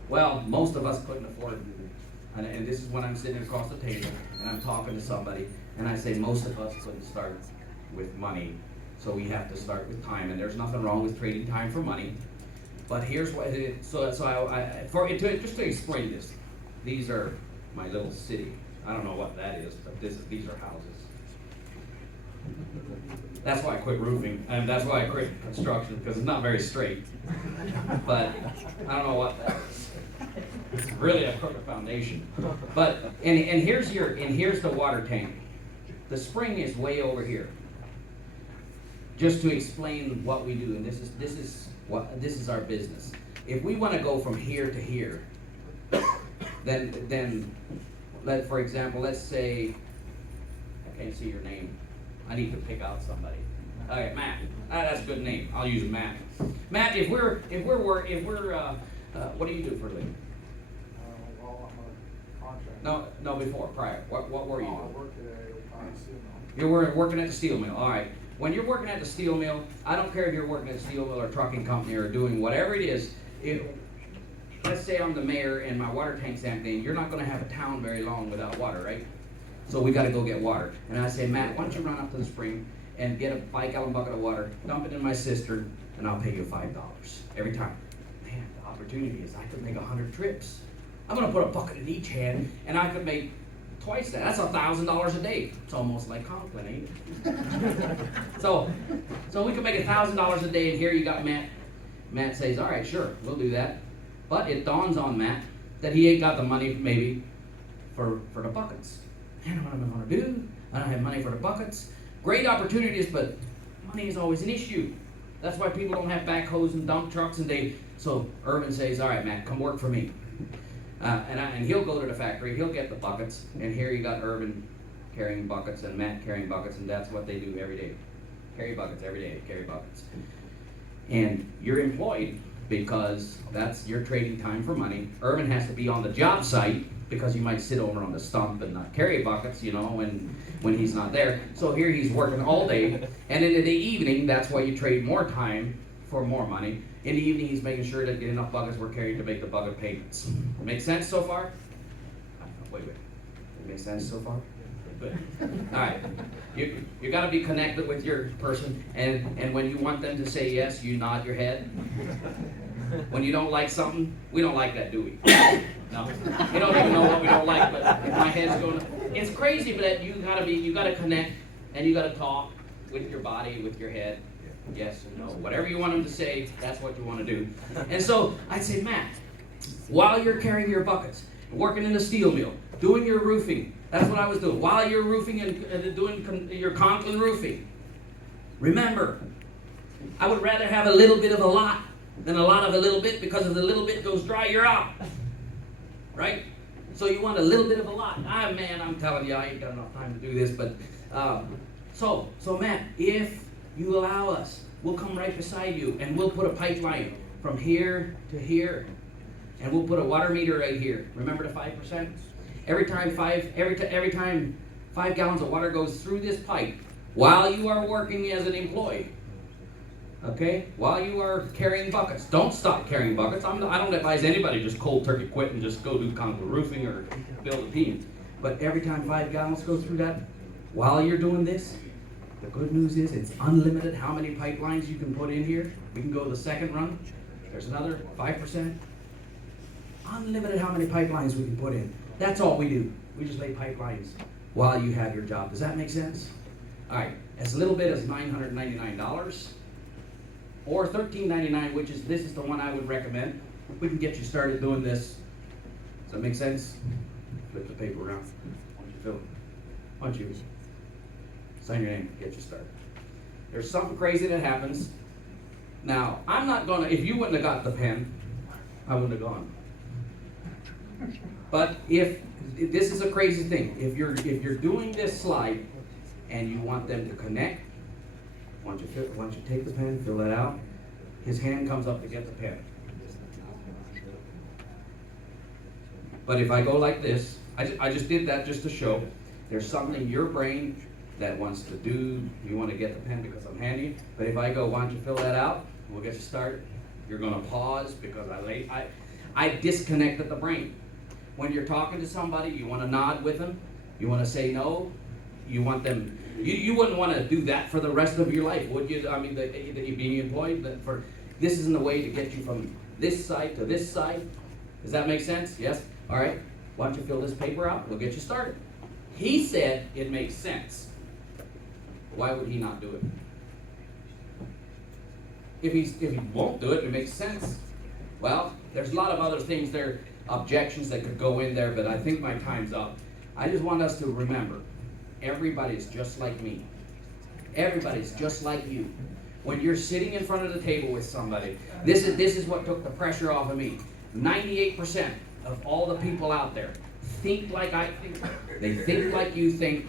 Well, most of us couldn't afford it. And this is when I'm sitting across the table and I'm talking to somebody, and I say most of us couldn't start with money, so we have to start with time. And there's nothing wrong with trading time for money. But here's what it is. Just to explain this, these are my little city. I don't know what that is, but these are houses. That's why I quit roofing, and that's why I quit construction, because it's not very straight. But I don't know what that is. It's really a crooked foundation. But and here's the water tank. The spring is way over here. Just to explain what we do, and this is our business. If we want to go from here to here, then for example, let's say I can't see your name. I need to pick out somebody. All right, Matt. That's a good name. I'll use Matt. Matt, if we're what do you do for a living? Well, I'm a contractor. No, before, prior. What were you doing? I work at a steel mill. You were working at the steel mill. All right. When you're working at the steel mill, I don't care if you're working at a steel mill or trucking company or doing whatever it is. Let's say I'm the mayor and my water tank's empty. You're not going to have a town very long without water, right? So we got to go get water. And I say, Matt, why don't you run up to the spring and get a 5-gallon bucket of water, dump it in my cistern, and I'll pay you $5 every time. Man, the opportunity is I could make 100 trips. I'm going to put a bucket in each hand, and I could make twice that. That's $1,000 a day. It's almost like Conklin, ain't it? So we could make $1,000 a day, and here you got Matt. Matt says, all right, sure, we'll do that. But it dawns on Matt that he ain't got the money maybe for the buckets. Man, what am I going to do? I don't have money for the buckets. Great opportunities, but money is always an issue. That's why people don't have backhoes and dump trucks, so Irvin says, all right, Matt, come work for me. And he'll go to the factory, he'll get the buckets, and here you got Irvin carrying buckets and Matt carrying buckets, and that's what they do every day. Carry buckets every day, carry buckets. And you're employed because you're trading time for money. Irvin has to be on the job site because you might sit over on the stump and not carry buckets, when he's not there. So here he's working all day, and in the evening, that's why you trade more time for more money. In the evening, he's making sure that enough buckets were carried to make the bucket payments. Make sense so far? Wait. It makes sense so far? Good. All right. You got to be connected with your person, and when you want them to say yes, you nod your head. When you don't like something, we don't like that, do we? No. We don't even know what we don't like, but if my head's going, it's crazy, but you gotta connect, and you gotta talk with your body, with your head. yes and no. Whatever you want them to say, that's what you want to do. And so I'd say, Matt, while you're carrying your buckets, working in the steel mill, doing your roofing, that's what I was doing. While you're roofing and doing your Conklin roofing, remember, I would rather have a little bit of a lot than a lot of a little bit, because if the little bit goes dry, you're out. Right? So you want a little bit of a lot. Man, I'm telling you, I ain't got enough time to do this, but so Matt, if you allow us, we'll come right beside you and we'll put a pipeline from here to here, and we'll put a water meter right here. Remember the 5%? Every time 5 gallons of water goes through this pipe, while you are working as an employee, okay, while you are carrying buckets, don't stop carrying buckets. I don't advise anybody just cold turkey quit and just go do concrete roofing or build a team. But every time 5 gallons go through that, while you're doing this, the good news is it's unlimited how many pipelines you can put in here. We can go to the second run. There's another 5%. Unlimited how many pipelines we can put in. That's all we do. We just lay pipelines while you have your job. Does that make sense? All right, as little bit as $999 or $13.99, which is, this is the one I would recommend. We can get you started doing this. Does that make sense? Flip the paper around. Why don't you fill it? Why don't you sign your name, get you started. There's something crazy that happens. Now, I'm not gonna, if you wouldn't have got the pen, I wouldn't have gone. But if this is a crazy thing, if you're doing this slide and you want them to connect, why don't you take the pen, fill that out. His hand comes up to get the pen. But if I go like this, I just did that just to show there's something in your brain that wants to do. You want to get the pen because I'm handy. But if I go, why don't you fill that out? We'll get you started. You're going to pause because I disconnected the brain. When you're talking to somebody, you want to nod with them. You want to say no. You want them. You wouldn't want to do that for the rest of your life, would you? I mean, that you being employed. This isn't the way to get you from this side to this side. Does that make sense? Yes. All right. Why don't you fill this paper out? We'll get you started. He said it makes sense. Why would he not do it? If he won't do it, it makes sense. Well, there's a lot of other things there, objections that could go in there, but I think my time's up. I just want us to remember, everybody's just like me. Everybody's just like you. When you're sitting in front of the table with somebody, this is what took the pressure off of me. 98% of all the people out there think like I think. They think like you think.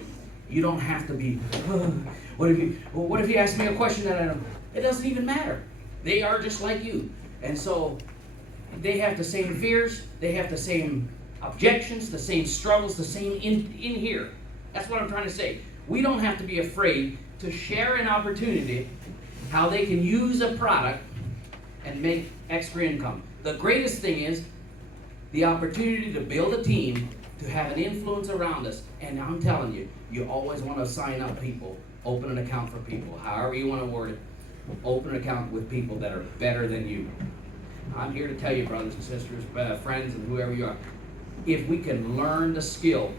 You don't have to be, what if you ask me a question that I don't, it doesn't even matter. They are just like you. And so they have the same fears, they have the same objections, the same struggles, the same in here. That's what I'm trying to say. We don't have to be afraid to share an opportunity, how they can use a product and make extra income. The greatest thing is the opportunity to build a team, to have an influence around us. And I'm telling you, you always want to sign up people, open an account for people, however you want to word it. Open an account with people that are better than you. I'm here to tell you, brothers and sisters, friends, and whoever you are, if we can learn the skill,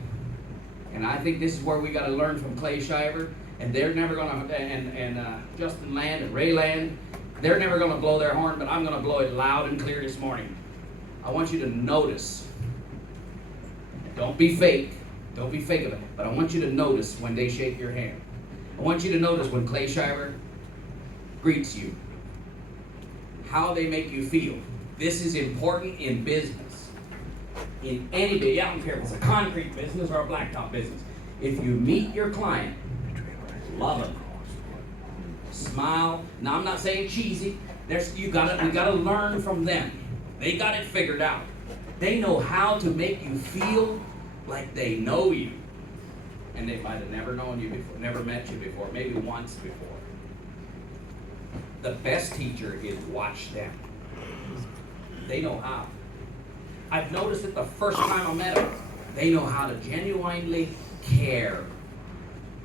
and I think this is where we got to learn from Clay Shiver, and they're never going to, and Justin Land and Ray Land, they're never going to blow their horn, but I'm going to blow it loud and clear this morning. I want you to notice. Don't be fake. Don't be fake of it. But I want you to notice when they shake your hand. I want you to notice when Clay Shiver greets you. How they make you feel. This is important in business. In any business. I don't care if it's a concrete business or a blacktop business. If you meet your client, love them. Smile. Now I'm not saying cheesy. We gotta learn from them. They got it figured out. They know how to make you feel like they know you. And they might have never known you before, never met you before, maybe once before. The best teacher is watch them. They know how. I've noticed it the first time I met them. They know how to genuinely care.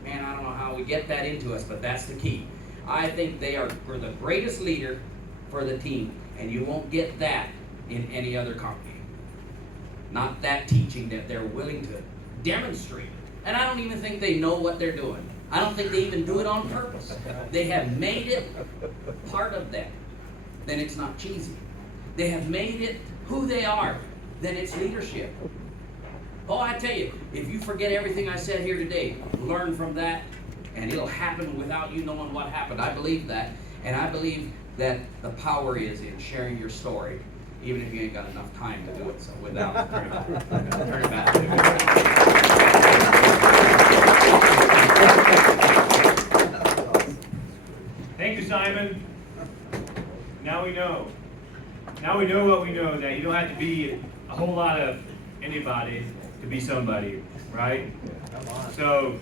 Man, I don't know how we get that into us, but that's the key. I think they are the greatest leader for the team, and you won't get that in any other company. Not that teaching that they're willing to demonstrate. And I don't even think they know what they're doing. I don't think they even do it on purpose. They have made it part of them. Then it's not cheesy. They have made it who they are. Then it's leadership. Oh, I tell you, if you forget everything I said here today, learn from that, and it'll happen without you knowing what happened. I believe that, and I believe that the power is in sharing your story, even if you ain't got enough time to do it. So with that, I'll turn it back to you. Thank you, Simon. Now we know. Now we know what we know, that you don't have to be a whole lot of anybody to be somebody, right? So,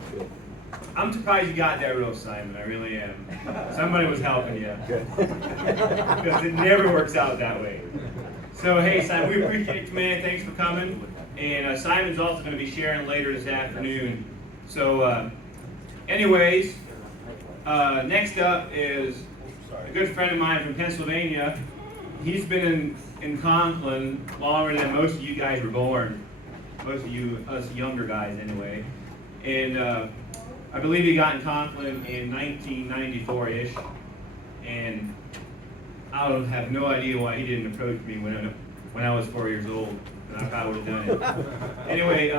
I'm surprised you got that real, Simon. I really am. Somebody was helping you. Because it never works out that way. So, hey, Simon, we appreciate you, man. Thanks for coming. And Simon's also going to be sharing later this afternoon. So, anyways, next up is a good friend of mine from Pennsylvania. He's been in Conklin longer than most of you guys were born. Most of you, us younger guys anyway. And I believe he got in Conklin in 1994-ish. And I have no idea why he didn't approach me when I was 4 years old. And I probably would have done it. Anyway,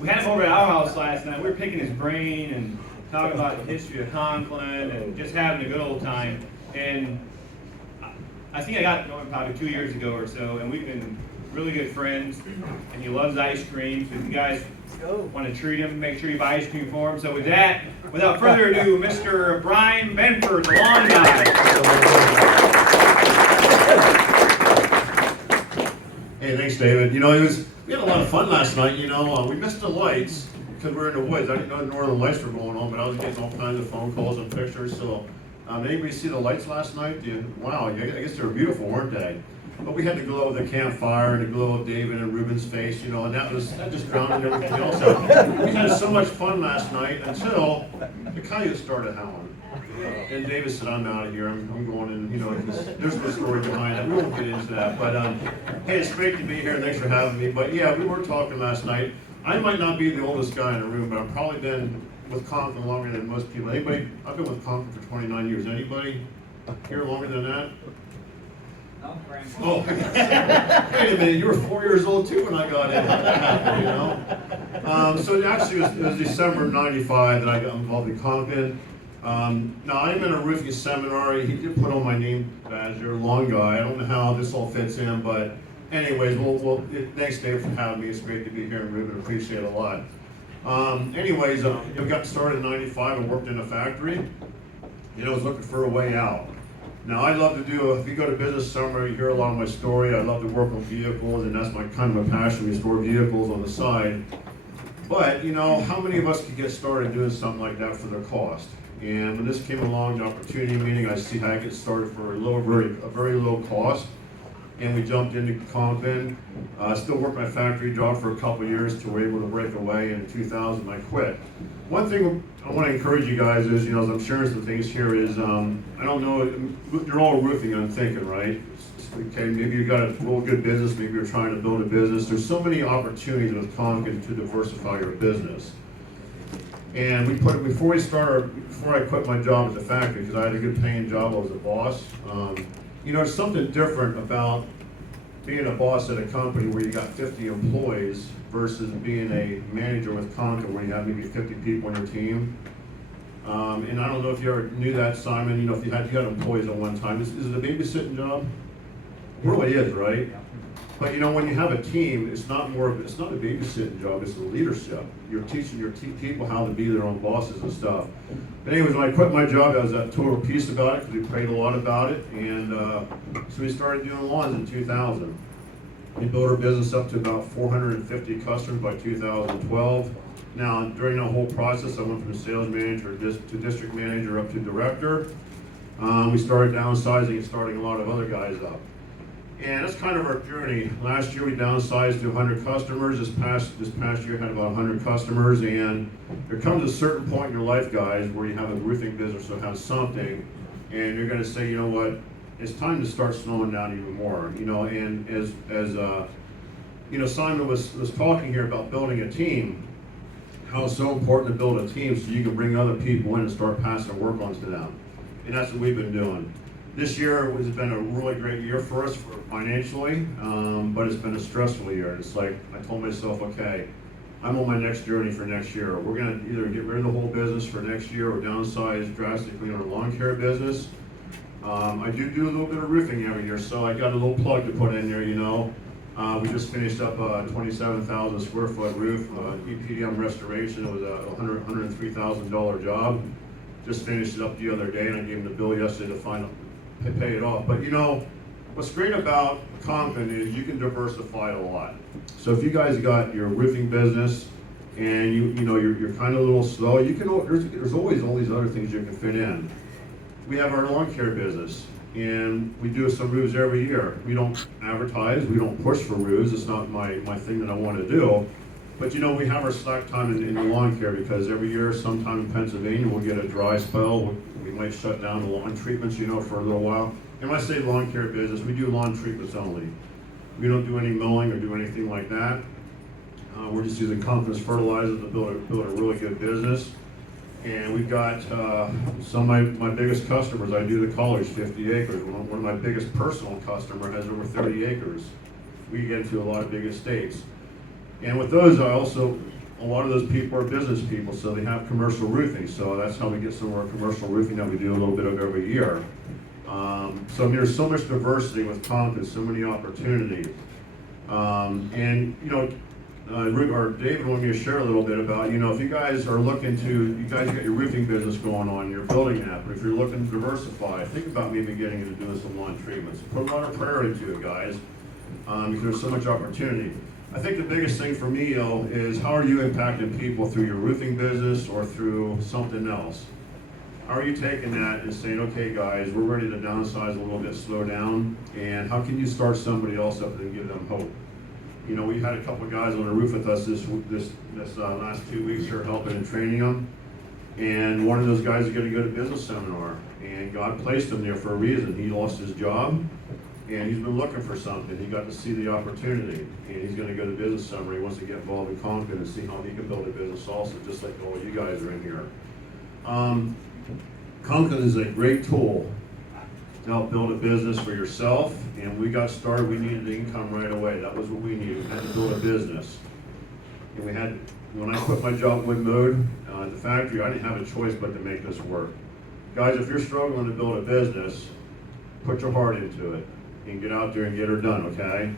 we had him over at our house last night. We were picking his brain and talking about the history of Conklin and just having a good old time. And I think I got to know him probably 2 years ago or so, and we've been really good friends, and he loves ice cream, so if you guys want to treat him, make sure you buy ice cream for him. So with that, without further ado, Mr. Brian Benford, the lawn guy. Hey, thanks, David. You know, we had a lot of fun last night. You know, we missed the lights because we were in the woods. I didn't know the northern lights were going on, but I was getting all kinds of phone calls and pictures, so anybody see the lights last night? Wow, I guess they were beautiful, weren't they? But we had the glow of the campfire and the glow of David and Ruben's face, you know, and that just drowned everything else out. We had so much fun last night until the coyotes started howling. And David said, I'm out of here, I'm going in, you know, there's no story behind it. We won't get into that. But hey, it's great to be here, thanks for having me. But yeah, we were talking last night. I might not be the oldest guy in the room, but I've probably been with Conklin longer than most people. Anybody? I've been with Conklin for 29 years. Anybody here longer than that? No, Grandpa. Oh, wait a minute, you were 4 years old too when I got in. How'd that happen, you know? So actually it was December of '95 that I got involved in Conklin. Now I'm in a roofing seminar. He did put on my name badge. You're a lawn guy. I don't know how this all fits in, but anyways, well, thanks Dave for having me. It's great to be here in Reuben. Appreciate it a lot. Anyways, I got started in '95 and worked in a factory. You know, I was looking for a way out. Now, I love to do, if you go to business summer, you hear a lot of my story. I love to work on vehicles, and that's my kind of a passion. We store vehicles on the side. But, you know, how many of us could get started doing something like that for the cost? And when this came along, the opportunity meeting, I see how I get started for a very low cost. And we jumped into Conklin. Still worked my factory job for a couple of years till we were able to break away. In 2000, I quit. One thing I want to encourage you guys is, you know, as I'm sharing some things here is, I don't know, you're all roofing, I'm thinking, right? Okay, maybe you got a real good business, maybe you're trying to build a business. There's so many opportunities with Conklin to diversify your business. And before I quit my job at the factory, because I had a good paying job, I was a boss. You know, there's something different about being a boss at a company where you got 50 employees versus being a manager with Conklin where you have maybe 50 people on your team. And I don't know if you ever knew that, Simon, you know, if you had employees at one time. Is it a babysitting job? It really is, right? But you know, when you have a team, it's not a babysitting job, it's a leadership. You're teaching your people how to be their own bosses and stuff. But anyways, when I quit my job, I was at total peace about it because we prayed a lot about it. And so we started doing lawns in 2000. We built our business up to about 450 customers by 2012. Now, during the whole process, I went from sales manager to district manager up to director. We started downsizing and starting a lot of other guys up. And that's kind of our journey. Last year we downsized to 100 customers. This past year had about 100 customers. And there comes a certain point in your life, guys, where you have a roofing business or have something, and you're going to say, you know what, it's time to start slowing down even more. You know, and as you know, Simon was talking here about building a team. how it's so important to build a team so you can bring other people in and start passing work on to them. And that's what we've been doing. This year has been a really great year for us financially, but it's been a stressful year. It's like I told myself, okay, I'm on my next journey for next year. We're gonna either get rid of the whole business for next year or downsize drastically on our lawn care business. I do a little bit of roofing every year, so I got a little plug to put in there, you know. We just finished up a 27,000 square foot roof, EPDM restoration. It was a $103,000 job. Just finished it up the other day, and I gave him the bill yesterday to pay it off. But you know, what's great about Conklin is you can diversify a lot. So if you guys got your roofing business and you know you're kind of a little slow, you can there's always all these other things you can fit in. We have our lawn care business, and we do some roofs every year. We don't advertise, we don't push for roofs. It's not my thing that I want to do. But you know, we have our slack time in the lawn care because every year, sometime in Pennsylvania, we'll get a dry spell. We might shut down the lawn treatments, you know, for a little while. And when I say lawn care business, we do lawn treatments only. We don't do any mowing or do anything like that. We're just using Confidence fertilizer to build a really good business. And we've got some of my biggest customers. I do the college, 50 acres. One of my biggest personal customer has over 30 acres. We get into a lot of big estates. And with those, a lot of those people are business people, so they have commercial roofing. So that's how we get some of our commercial roofing that we do a little bit of every year. So I mean, there's so much diversity with Conklin, so many opportunities. And you know, or David wanted me to share a little bit about, you know, if you guys are looking to, you guys got your roofing business going on, you're building that, but if you're looking to diversify, think about maybe getting into doing some lawn treatments. Put a lot of prayer into it, guys, because there's so much opportunity. I think the biggest thing for me, though, is how are you impacting people through your roofing business or through something else? How are you taking that and saying, okay, guys, we're ready to downsize a little bit, slow down, and how can you start somebody else up and give them hope? You know, we had a couple of guys on the roof with us this last 2 weeks here helping and training them, and one of those guys is going to go to business seminar, and God placed him there for a reason. He lost his job, and he's been looking for something. He got to see the opportunity, and he's going to go to business seminar. He wants to get involved in Conklin and see how he can build a business also, just like all you guys are in here. Conklin is a great tool to help build a business for yourself, and we got started, we needed income right away. That was what we needed. We had to build a business. And when I quit my job with Mode at the factory, I didn't have a choice but to make this work. Guys, if you're struggling to build a business, put your heart into it and get out there and get her done, okay?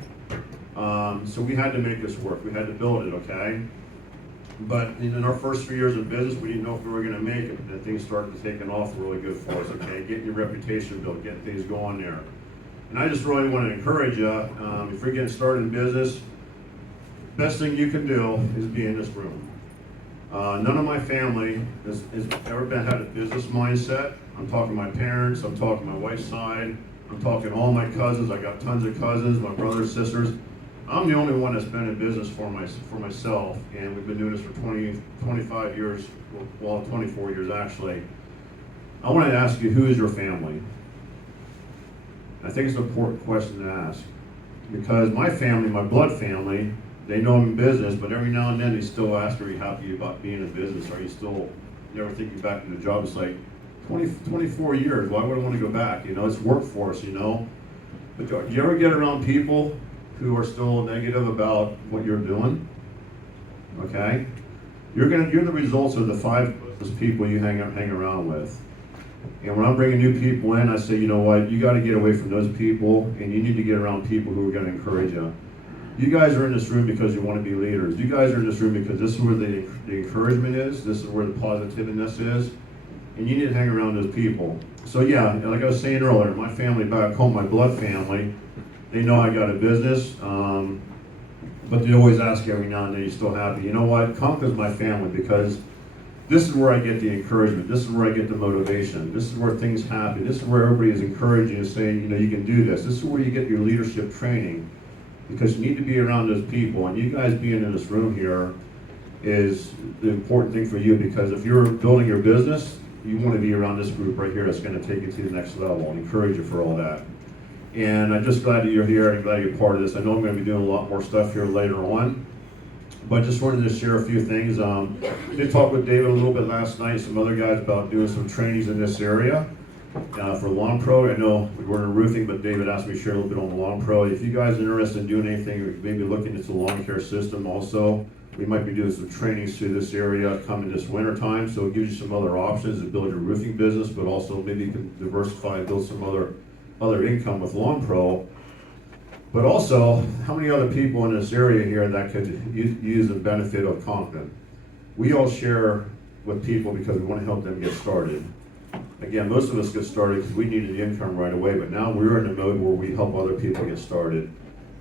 So we had to make this work. We had to build it, okay? But in our first 3 years of business, we didn't know if we were going to make it. And things started taking off really good for us, okay? Getting your reputation built, getting things going there. And I just really want to encourage you, if you're getting started in business, best thing you can do is be in this room. None of my family has ever had a business mindset. I'm talking my parents, I'm talking my wife's side, I'm talking all my cousins. I got tons of cousins, my brothers, sisters. I'm the only one that's been in business for myself, and we've been doing this for 25 years, well, 24 years actually. I want to ask you, who is your family? I think it's an important question to ask, because my family, my blood family, they know I'm in business, but every now and then they still ask, are you happy about being in business? Are you still never thinking back to the job? It's like 24 years, why would I want to go back? You know, it's workforce, you know. But do you ever get around people who are still negative about what you're doing? Okay? You're the results of the 5 people you hang around with. And when I'm bringing new people in, I say, you know what, you got to get away from those people, and you need to get around people who are going to encourage you. You guys are in this room because you want to be leaders. You guys are in this room because this is where the encouragement is, this is where the positiveness is, and you need to hang around those people. So yeah, like I was saying earlier, my family back home, my blood family, they know I got a business, but they always ask every now and then, you still happy? You know what, Conklin's my family, because this is where I get the encouragement, this is where I get the motivation, this is where things happen, this is where everybody is encouraging and saying, you know, you can do this is where you get your leadership training, because you need to be around those people, and you guys being in this room here is the important thing for you, because if you're building your business, you want to be around this group right here that's going to take you to the next level and encourage you for all that. And I'm just glad that you're here and glad you're part of this. I know I'm going to be doing a lot more stuff here later on. but just wanted to share a few things. Did talk with David a little bit last night, some other guys about doing some trainings in this area for Lawn Pro. I know we weren't in roofing, but David asked me to share a little bit on the Lawn Pro. If you guys are interested in doing anything, or maybe looking into the lawn care system also, we might be doing some trainings through this area coming this winter time, so it gives you some other options to build your roofing business, but also maybe you can diversify and build some other income with Lawn Pro. But also, how many other people in this area here that could use the benefit of Conklin? We all share with people because we want to help them get started. Again, most of us get started because we needed the income right away, but now we're in the mode where we help other people get started.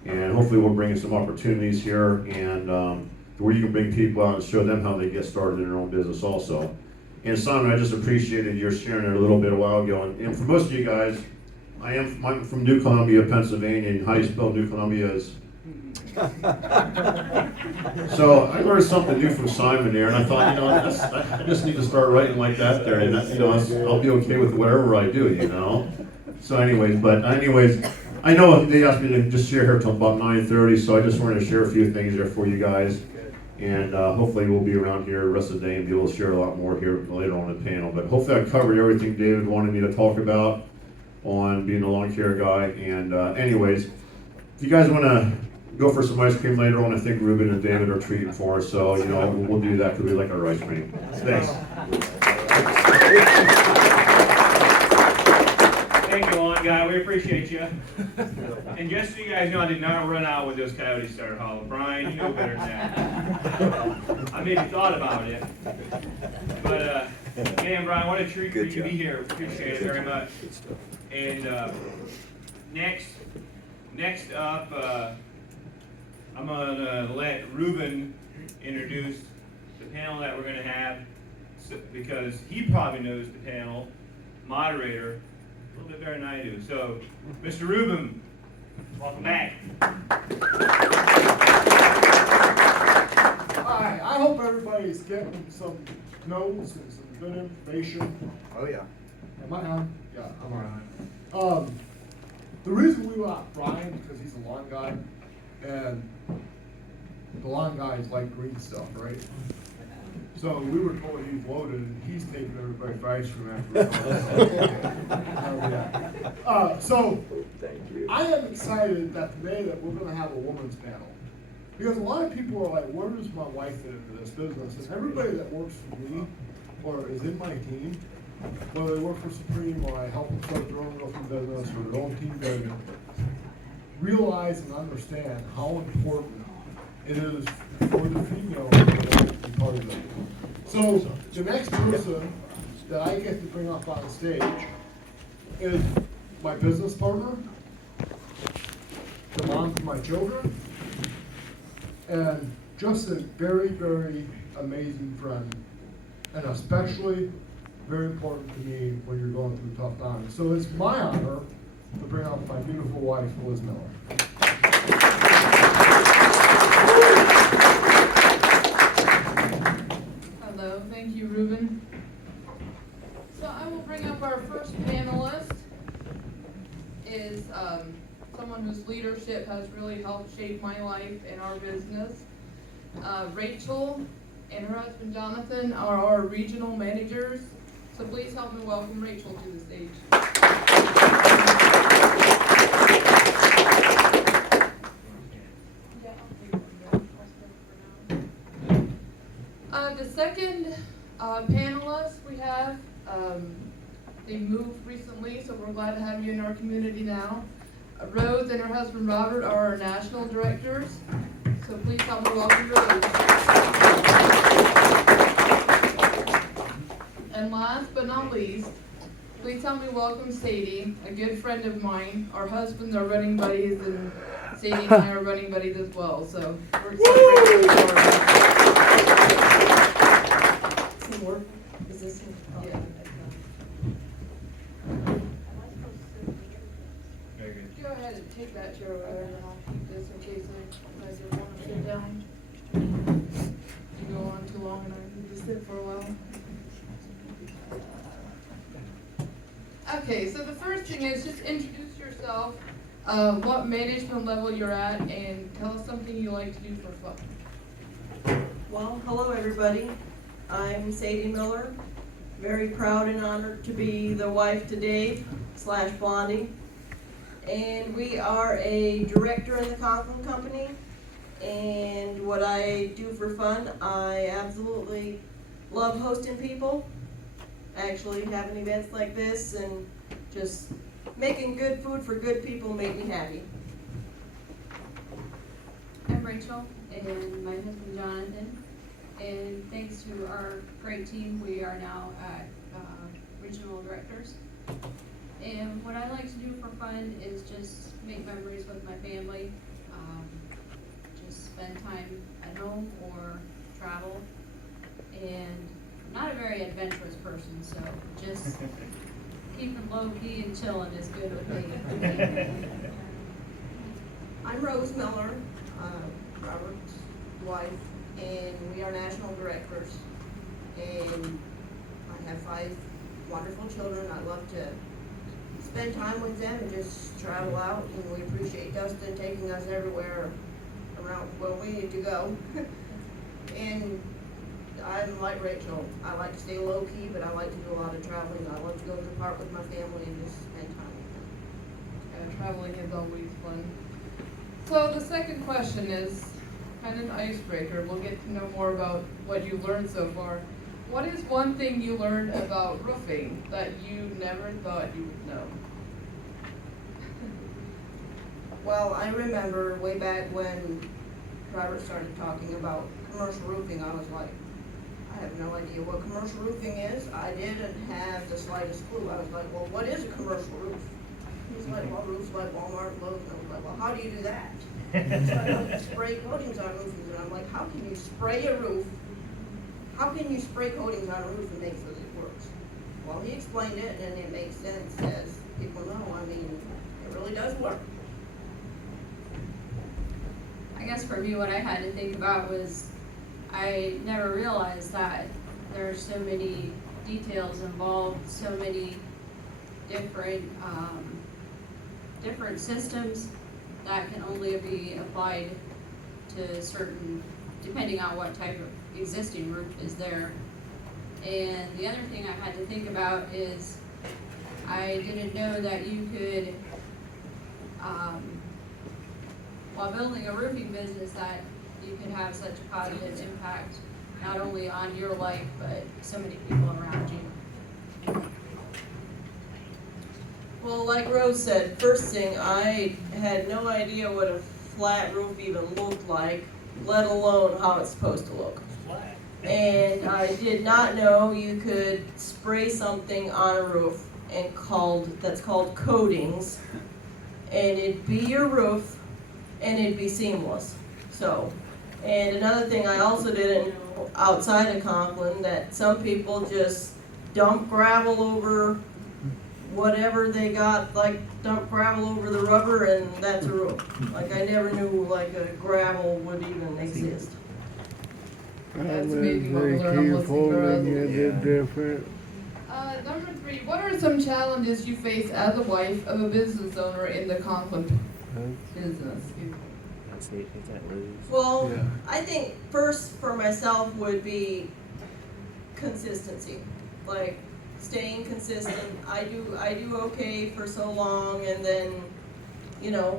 And hopefully we'll bring in some opportunities here and where you can bring people out and show them how they get started in their own business also. And Simon, I just appreciated your sharing it a little bit a while ago. And for most of you guys, I'm from New Columbia, Pennsylvania, and how you spell New Columbia is. So I learned something new from Simon there, and I thought, I just need to start writing like that there, and I'll be okay with whatever I do, So anyways, I know they asked me to just share here till about 9:30, so I just wanted to share a few things there for you guys. And hopefully we'll be around here the rest of the day and be able to share a lot more here later on in the panel. But hopefully I covered everything David wanted me to talk about on being a lawn care guy. And anyways, if you guys want to go for some ice cream later on, I think Ruben and David are treating for us. So, we'll do that because we like our ice cream. Thanks. Thank you, lawn guy. We appreciate you. And just so you guys know, I did not run out with those coyotes started hollering. Brian, you know better than that. I maybe thought about it. But, man, Brian, what a treat for you to be here. Appreciate it very much. And next up, I'm going to let Ruben introduce the panel that we're going to have because he probably knows the panel moderator a little bit better than I do. So, Mr. Ruben, welcome back. Hi, I hope everybody's getting some notes and some good information. Oh, yeah. Am I on? Yeah, I'm on. The reason we want Brian, because he's a lawn guy, and the lawn guys like green stuff, right? So we were told he's loaded, and he's taking everybody for ice cream after. So I am excited that today that we're gonna have a women's panel. Because a lot of people are like, where does my wife fit into this business? And everybody that works for me, or is in my team, whether they work for Supreme or I help them start their own roofing business or their own team building, realize and understand how important it is for the female to be part of it. So the next person that I get to bring up on stage is my business partner, the mom to my children, and just a very, very amazing friend, and especially very important to me when you're going through tough times. So it's my honor to bring up my beautiful wife, Liz Miller. Hello, thank you, Ruben. So I will bring up our first panelist, is someone whose leadership has really helped shape my life and our business. Rachel and her husband Jonathan are our regional managers. So please help me welcome Rachel to the stage. The second panelist we have, they moved recently, so we're glad to have you in our community now. Rose and her husband Robert are our national directors, so please help me welcome Rose. And last but not least, please help me welcome Sadie, a good friend of mine. Our husbands are running buddies, and Sadie and I are running buddies as well, so we're excited for her. Is this yeah. Very good. Go ahead and take that chair over there, and I'll keep this in case you guys ever want to sit down. You go on too long and I need to sit for a while. Okay, so the first thing is just introduce yourself, what management level you're at, and tell us something you like to do for fun. Well, hello everybody. I'm Sadie Miller. Very proud and honored to be the wife to Dave / Blondie. And we are a director in the Conklin Company. And what I do for fun, I absolutely love hosting people. Actually having events like this and just making good food for good people make me happy. I'm Rachel, and my husband Jonathan, and thanks to our great team, we are now at regional directors. And what I like to do for fun is just make memories with my family, just spend time at home or travel. And I'm not a very adventurous person, so just keeping low key and chilling is good with me. I'm Rose Miller, Robert's wife, and we are national directors. And I have 5 wonderful children. I love to spend time with them and just travel out, and we appreciate Dustin taking us everywhere around where we need to go. And I'm like Rachel. I like to stay low key, but I like to do a lot of traveling. I love to go to the park with my family and just spend time with them. Traveling is always fun. So the second question is kind of an icebreaker. We'll get to know more about what you learned so far. What is one thing you learned about roofing that you never thought you would know? Well, I remember way back when Robert started talking about commercial roofing, I was like, I have no idea what commercial roofing is. I didn't have the slightest clue. I was like, well, what is a commercial roof? He's like, well, roofs like Walmart, Lowe's. And I was like, well, how do you do that? So I looked at spray coatings on roofs, and I'm like, how can you spray a roof? How can you spray coatings on a roof and make sure that it works? Well, he explained it, and it makes sense as people know. I mean, it really does work. I guess for me, what I had to think about was I never realized that there are so many details involved, so many different different systems that can only be applied to certain, depending on what type of existing roof is there. And the other thing I had to think about is I didn't know that you could, while building a roofing business, that you could have such a positive impact, not only on your life, but so many people around you. Well, like Rose said, first thing, I had no idea what a flat roof even looked like, let alone how it's supposed to look. And I did not know you could spray something on a roof and that's called coatings, and it'd be your roof, and it'd be seamless. So, and another thing I also didn't know outside of Conklin, that some people just dump gravel over whatever they got, like dump gravel over the rubber, and that's a roof. Like, I never knew like a gravel would even exist. That's amazing what we learn on listening to others. different. Number 3, what are some challenges you face as a wife of a business owner in the Conklin business? Well, Yeah. I think first for myself would be consistency. Like, staying consistent. I do okay for so long, and then,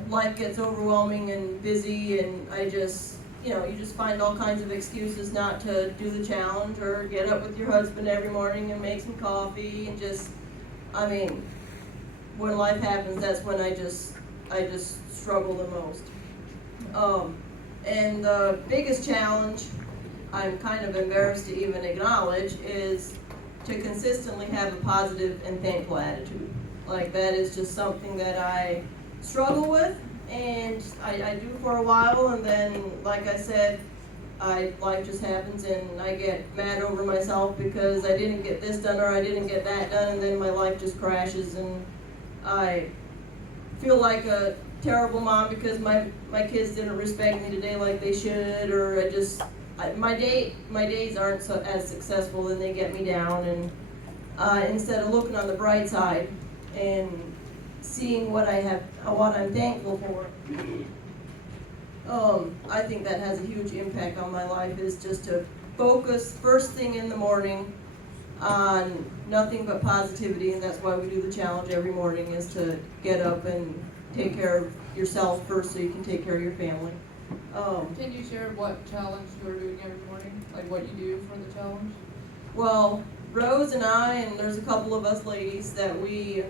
life gets overwhelming and busy, and I just, you just find all kinds of excuses not to do the challenge or get up with your husband every morning and make some coffee and just, when life happens, that's when I just struggle the most. And the biggest challenge, I'm kind of embarrassed to even acknowledge, is to consistently have a positive and thankful attitude. Like, that is just something that I struggle with, and I do for a while, and then, like I said, life just happens, and I get mad over myself because I didn't get this done or I didn't get that done, and then my life just crashes, and I feel like a terrible mom because my kids didn't respect me today like they should, or my days aren't as successful, and they get me down, and instead of looking on the bright side and seeing what I'm thankful for, I think that has a huge impact on my life, is just to focus first thing in the morning on nothing but positivity, and that's why we do the challenge every morning, is to get up and take care of yourself first so you can take care of your family. Can you share what challenge you're doing every morning? Like what you do for the challenge? Well, Rose and I, and there's a couple of us ladies that we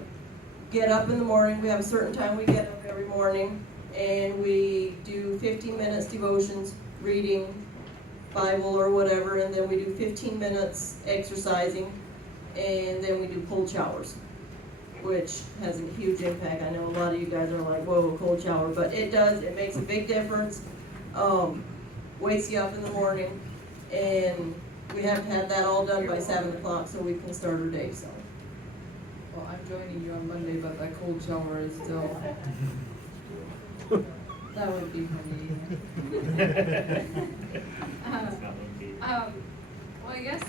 get up in the morning. We have a certain time we get up every morning, and we do 15 minutes devotions, reading Bible or whatever, and then we do 15 minutes exercising, and then we do cold showers, which has a huge impact. I know a lot of you guys are like, whoa, cold shower, but it does, it makes a big difference. Wakes you up in the morning, and we have to have that all done by 7 o'clock so we can start our day, so. Well, I'm joining you on Monday, but that cold shower is still. That would be funny. Well, I guess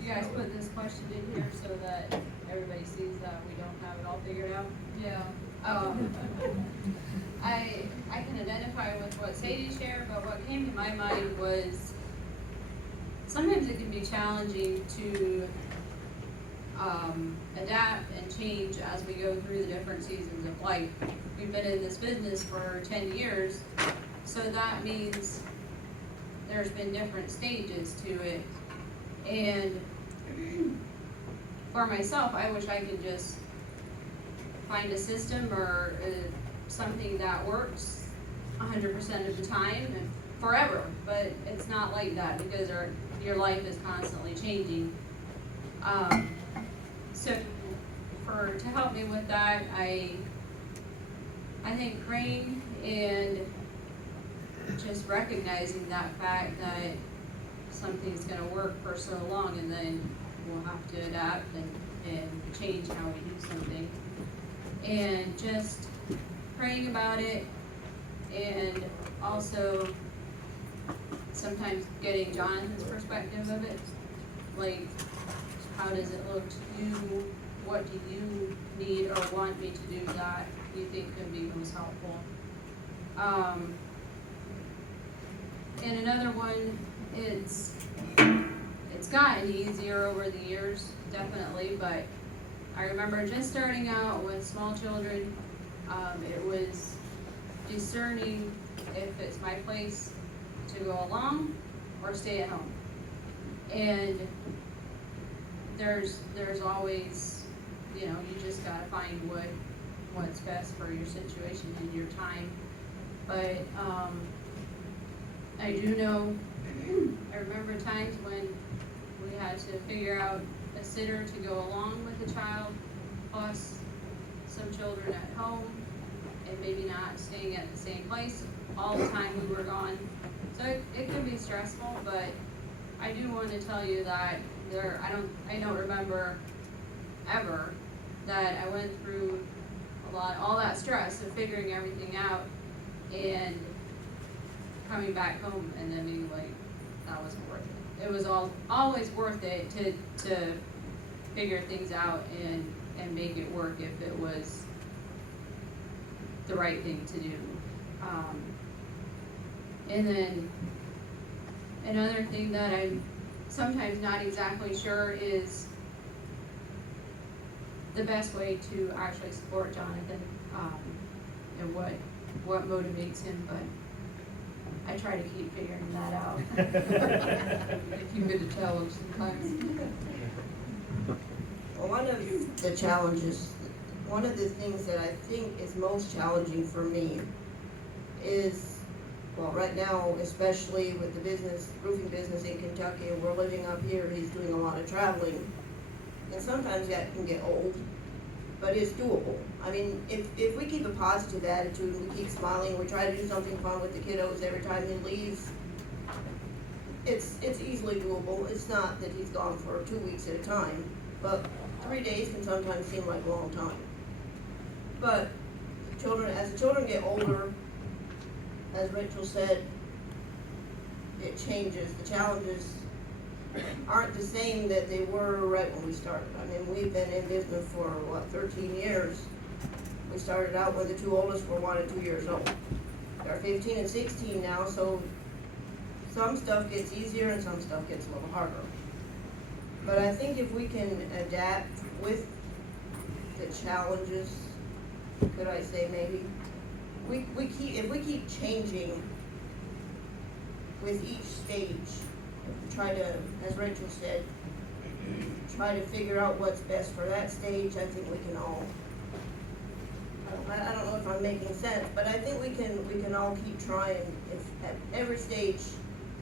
you guys put this question in here so that everybody sees that we don't have it all figured out. Yeah. I can identify with what Sadie shared, but what came to my mind was sometimes it can be challenging to adapt and change as we go through the different seasons of life. We've been in this business for 10 years, so that means there's been different stages to it. And for myself, I wish I could just find a system or something that works 100% of the time and forever, but it's not like that because your life is constantly changing. So to help me with that, I think praying and just recognizing that fact that something's gonna work for so long, and then we'll have to adapt and change how we do something. And just praying about it, and also sometimes getting Jonathan's perspective of it. Like, how does it look to you? What do you need or want me to do that you think could be most helpful? And another one, it's gotten easier over the years, definitely, but I remember just starting out with small children, it was discerning if it's my place to go along or stay at home. And there's always, you just gotta find what's best for your situation and your time. But I do know, I remember times when we had to figure out a sitter to go along with the child, plus some children at home, and maybe not staying at the same place all the time we were gone. So it can be stressful, but I do want to tell you that I don't remember ever that I went through all that stress of figuring everything out and coming back home and then being like, that wasn't worth it. It was always worth it to figure things out and make it work if it was the right thing to do. And then another thing that I'm sometimes not exactly sure is the best way to actually support Jonathan, and what motivates him, but I try to keep figuring that out. If you get a challenge sometimes. Well, one of the challenges, one of the things that I think is most challenging for me is, well, right now, especially with the roofing business in Kentucky, and we're living up here, he's doing a lot of traveling. And sometimes that can get old, but it's doable. I mean, if we keep a positive attitude, and we keep smiling, we try to do something fun with the kiddos every time he leaves, it's easily doable. It's not that he's gone for 2 weeks at a time, but 3 days can sometimes seem like a long time. But as the children get older, as Rachel said, it changes. The challenges aren't the same that they were right when we started. I mean, we've been in business for, 13 years. We started out when the two oldest were 1 and 2 years old. They're are 15 and 16 now, so some stuff gets easier and some stuff gets a little harder. But I think if we can adapt with the challenges, could I say maybe, if we keep changing with each stage, try to, as Rachel said, try to figure out what's best for that stage, I think we can all, I don't know if I'm making sense, but I think we can all keep trying, if at every stage,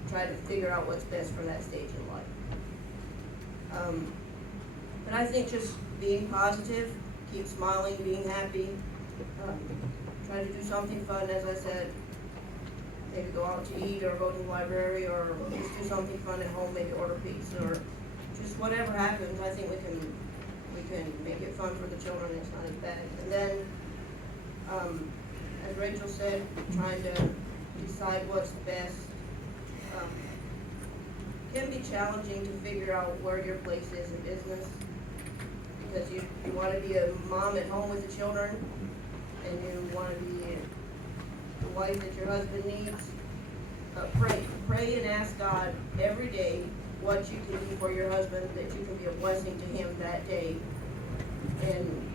try to figure out what's best for that stage in life. But I think just being positive, keep smiling, being happy, try to do something fun, as I said, maybe go out to eat or go to the library or just do something fun at home, maybe order pizza or just whatever happens, I think we can make it fun for the children, it's not as bad. And then, as Rachel said, trying to decide what's best. Can be challenging to figure out where your place is in business, because you want to be a mom at home with the children, and you want to be the wife that your husband needs. But pray and ask God every day what you can do for your husband, that you can be a blessing to him that day. And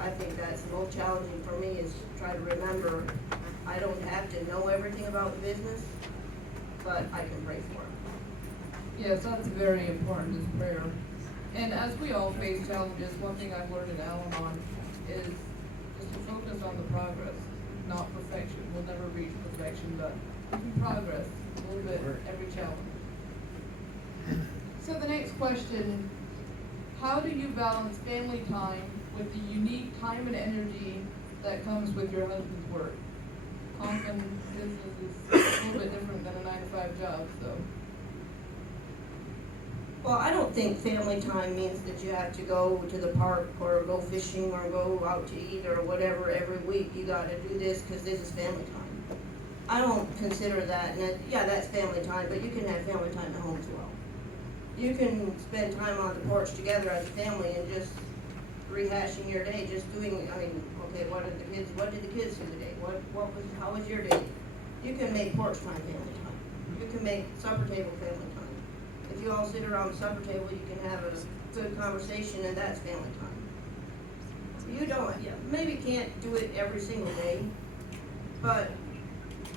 I think that's the most challenging for me, is try to remember I don't have to know everything about the business, but I can pray for him. Yes, that's very important, is prayer. And as we all face challenges, one thing I've learned in Al-Anon is just to focus on the progress, not perfection. We'll never reach perfection, but progress a little bit every challenge. So the next question, how do you balance family time with the unique time and energy that comes with your husband's work? Conklin business is a little bit different than a 9-to-5 job, so. Well, I don't think family time means that you have to go to the park or go fishing or go out to eat or whatever every week. You gotta do this because this is family time. I don't consider that, yeah, that's family time, but you can have family time at home as well. You can spend time on the porch together as a family and just rehashing your day, just doing, okay, what did the kids do today? How was your day? You can make porch time family time. You can make supper table family time. If you all sit around the supper table, you can have a good conversation, and that's family time. You don't, maybe can't do it every single day, but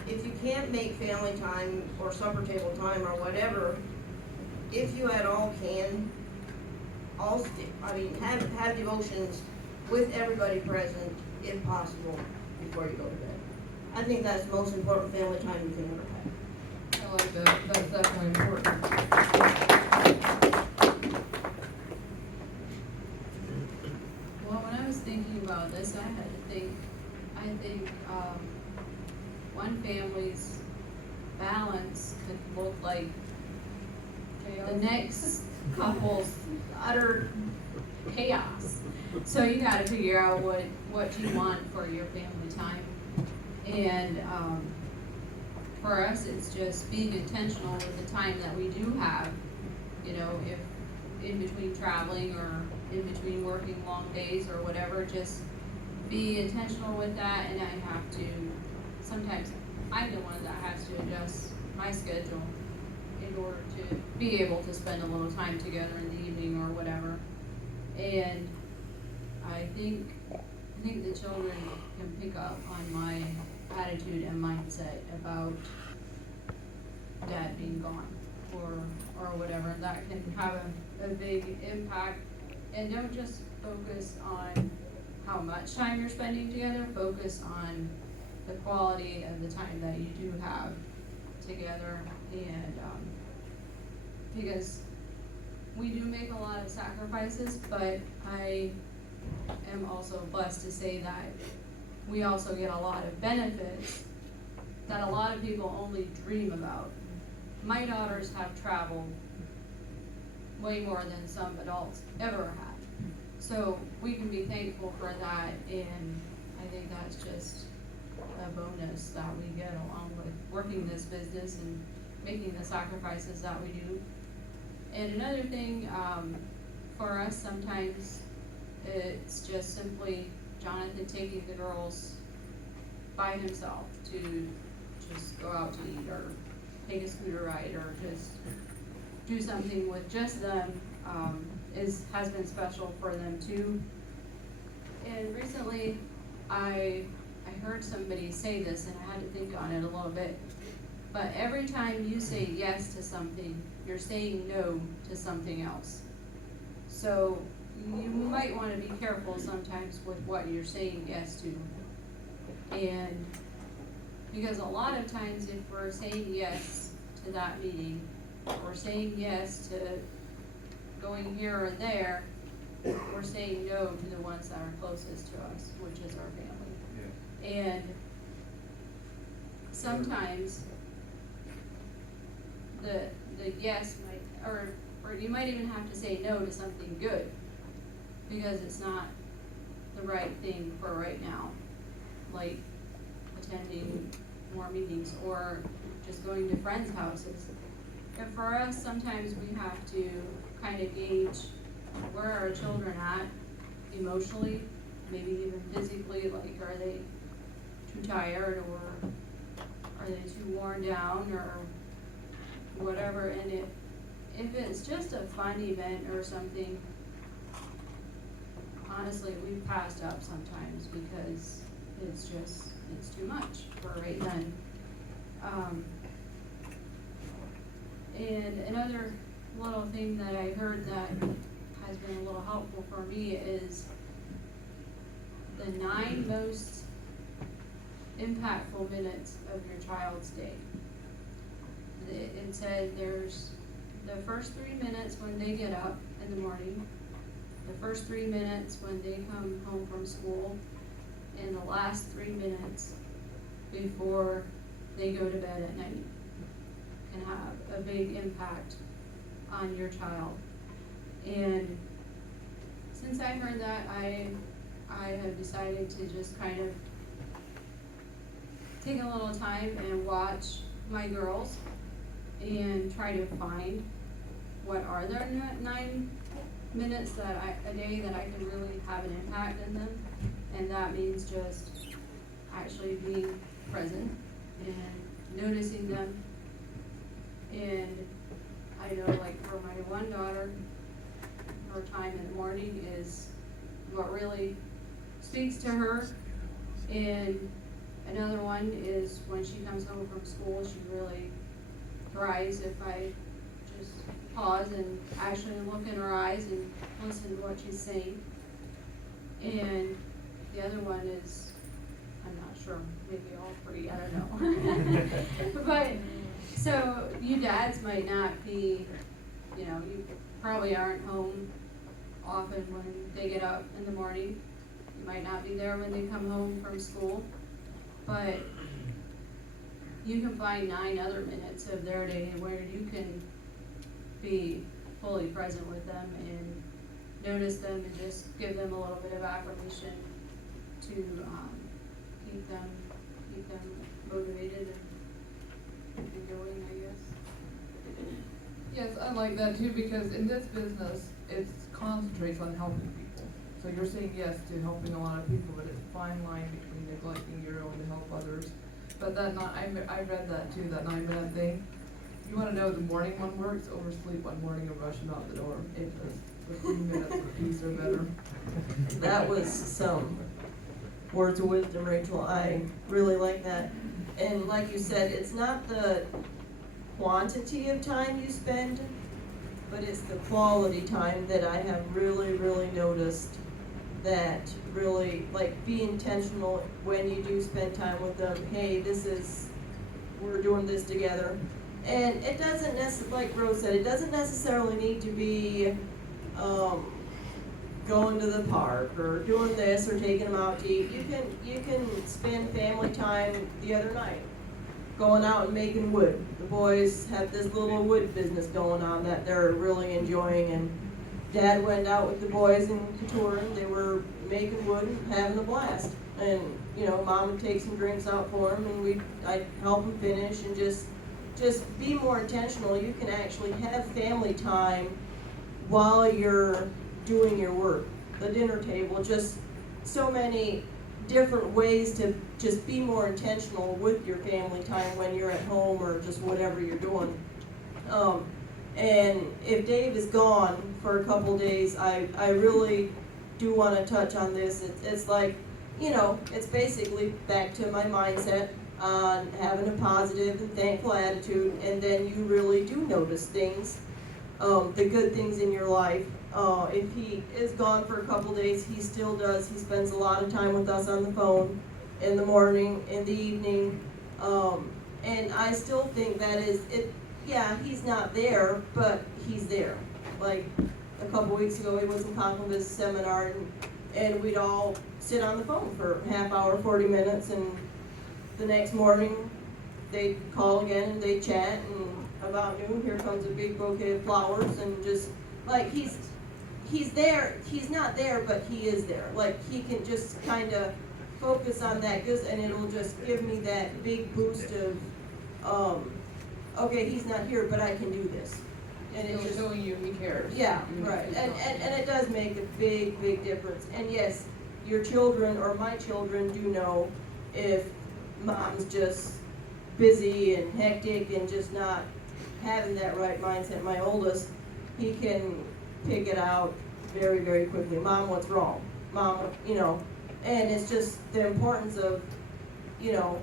if you can't make family time or supper table time or whatever, if you at all can, have devotions with everybody present, if possible, before you go to bed. I think that's the most important family time you can ever have. I like that, that's definitely important. Well, when I was thinking about this, I think, one family's balance could look like the next couple's utter chaos. So you gotta figure out what you want for your family time. And, for us, it's just being intentional with the time that we do have. You know, if in between traveling or in between working long days or whatever, just be intentional with that. And sometimes I'm the one that has to adjust my schedule in order to be able to spend a little time together in the evening or whatever. And I think the children can pick up on my attitude and mindset about dad being gone or whatever. That can have a big impact. And don't just focus on how much time you're spending together, focus on the quality of the time that you do have together. And because we do make a lot of sacrifices, but I am also blessed to say that we also get a lot of benefits that a lot of people only dream about. My daughters have traveled way more than some adults ever had. So we can be thankful for that, and I think that's just a bonus that we get along with working this business and making the sacrifices that we do. And another thing, for us, sometimes it's just simply Jonathan taking the girls by himself to just go out to eat or take a scooter ride or just do something with just them, has been special for them too. And recently, I heard somebody say this and I had to think on it a little bit. But every time you say yes to something, you're saying no to something else. So you might want to be careful sometimes with what you're saying yes to. And because a lot of times if we're saying yes to that meeting, we're saying yes to going here and there, we're saying no to the ones that are closest to us, which is our family. And sometimes the yes might, or you might even have to say no to something good because it's not the right thing for right now, like attending more meetings or just going to friends' houses. And for us, sometimes we have to kind of gauge where are our children at emotionally, maybe even physically, like are they too tired or are they too worn down or whatever. And if it's just a fun event or something, honestly, we've passed up sometimes because it's too much for right then. And another little thing that I heard that has been a little helpful for me is the 9 most impactful minutes of your child's day. It said there's the first 3 minutes when they get up in the morning, the first 3 minutes when they come home from school, and the last 3 minutes before they go to bed at night can have a big impact on your child. And since I heard that, I have decided to just kind of take a little time and watch my girls and try to find what are their 9 minutes a day that I can really have an impact in them. And that means just actually being present and noticing them. And I know, like, for my one daughter, her time in the morning is what really speaks to her. And another one is when she comes home from school, she really thrives if I just pause and actually look in her eyes and listen to what she's saying. And the other one is, I'm not sure, maybe all 3, I don't know. But, so you dads might not be, you probably aren't home often when they get up in the morning. You might not be there when they come home from school. But you can find 9 other minutes of their day where you can be fully present with them and notice them and just give them a little bit of affirmation to keep them motivated and going, I guess. Yes, I like that too, because in this business, it concentrates on helping people. So you're saying yes to helping a lot of people, but it's a fine line between neglecting your own to help others. But I read that too, that 9-minute thing. You wanna know the morning one works, oversleep one morning and rush them out the door. It does. The 3 minutes of peace are better. That was some words of wisdom, Rachel. I really like that. And like you said, it's not the quantity of time you spend, but it's the quality time that I have really, really noticed that really, like, be intentional when you do spend time with them. Hey, we're doing this together. And it doesn't like Rose said, it doesn't necessarily need to be going to the park or doing this or taking them out to eat. You can spend family time the other night, going out and making wood. The boys have this little wood business going on that they're really enjoying, and Dad went out with the boys in Couture and they were making wood and having a blast. And Mom would take some drinks out for them, and I'd help them finish and just be more intentional. You can actually have family time while you're doing your work. The dinner table, just so many different ways to just be more intentional with your family time when you're at home or just whatever you're doing. And if Dave is gone for a couple days, I really do wanna touch on this. It's like, you know, it's basically back to my mindset on having a positive and thankful attitude, and then you really do notice things, the good things in your life. If he is gone for a couple days, he still does, he spends a lot of time with us on the phone in the morning, in the evening, and I still think that is, yeah, he's not there, but he's there. Like, a couple weeks ago, he was in Conclave's seminar, and we'd all sit on the phone for a half hour, 40 minutes, and the next morning, they'd call again, and they'd chat, and about noon, here comes a big bouquet of flowers, and just, like, he's there, he's not there, but he is there. Like, he can just kinda focus on that, and it'll just give me that big boost of, okay, he's not here, but I can do this. And it Still just, showing you he cares. yeah, even if right, he's and gone. it does make a big, big difference. And yes, your children, or my children, do know if mom's just busy and hectic and just not having that right mindset. My oldest, he can pick it out very, very quickly. Mom, what's wrong? Mom, you know, and it's just the importance of, you know,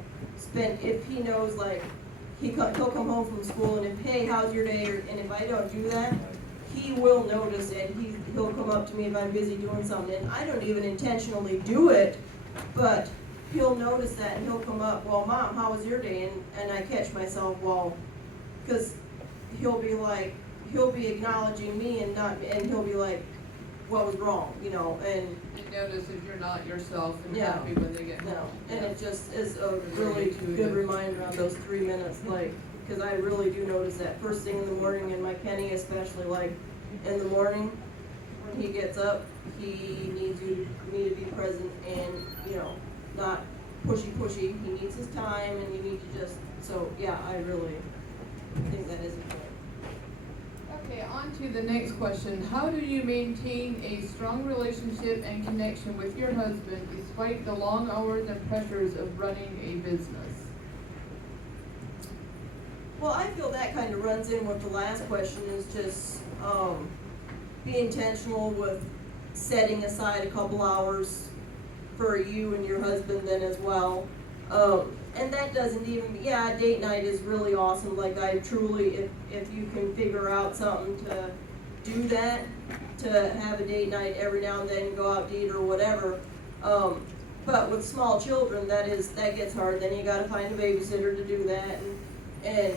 if he knows, like, he'll come home from school, and if, hey, how's your day, and if I don't do that, he will notice it. He'll come up to me if I'm busy doing something, and I don't even intentionally do it, but he'll notice that, and he'll come up, well, Mom, how was your day? And I catch myself, well, because he'll be acknowledging me, and he'll be like, what was wrong, you know, and And notice if you're not yourself and Yeah. happy when they get no, home. and Yeah. it just is a really good reminder on those 3 minutes, like, because I really do notice that first thing in the morning, and my Kenny especially, like, in the morning, when he gets up, he needs me to be present and, you know, not pushy. He needs his time, and you need to just, so, yeah, I really think that is important. Okay, on to the next question. How do you maintain a strong relationship and connection with your husband despite the long hours and pressures of running a business? Well, I feel that kind of runs in with the last question, is just, be intentional with setting aside a couple hours for you and your husband then as well. And that doesn't even, yeah, date night is really awesome, like I truly, if you can figure out something to do that, to have a date night every now and then, go out to eat or whatever. But with small children, that gets hard, then you gotta find a babysitter to do that, and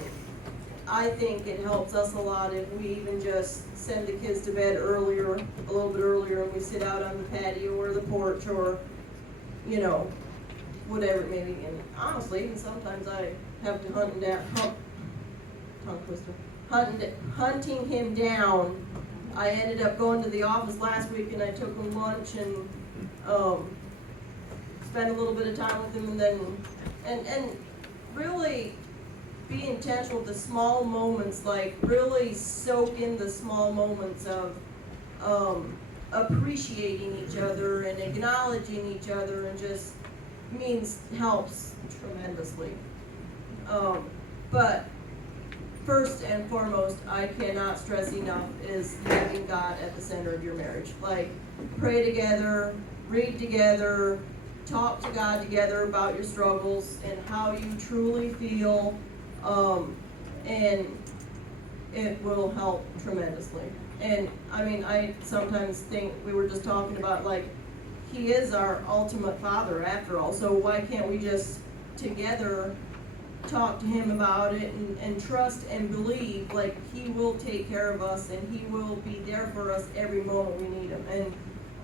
I think it helps us a lot if we even just send the kids to bed earlier, a little bit earlier, and we sit out on the patio or the porch, or, you know, whatever it may be. And honestly, even sometimes I have to hunting him down. I ended up going to the office last week, and I took him lunch and spent a little bit of time with him, and then and really be intentional with the small moments, like really soak in the small moments of appreciating each other and acknowledging each other, and just helps tremendously. But first and foremost, I cannot stress enough, is having God at the center of your marriage. Like, pray together, read together, talk to God together about your struggles and how you truly feel, and it will help tremendously. And I mean, I sometimes think, we were just talking about, like, he is our ultimate father after all, so why can't we just together talk to him about it, and trust and believe, like, he will take care of us, and he will be there for us every moment we need him. And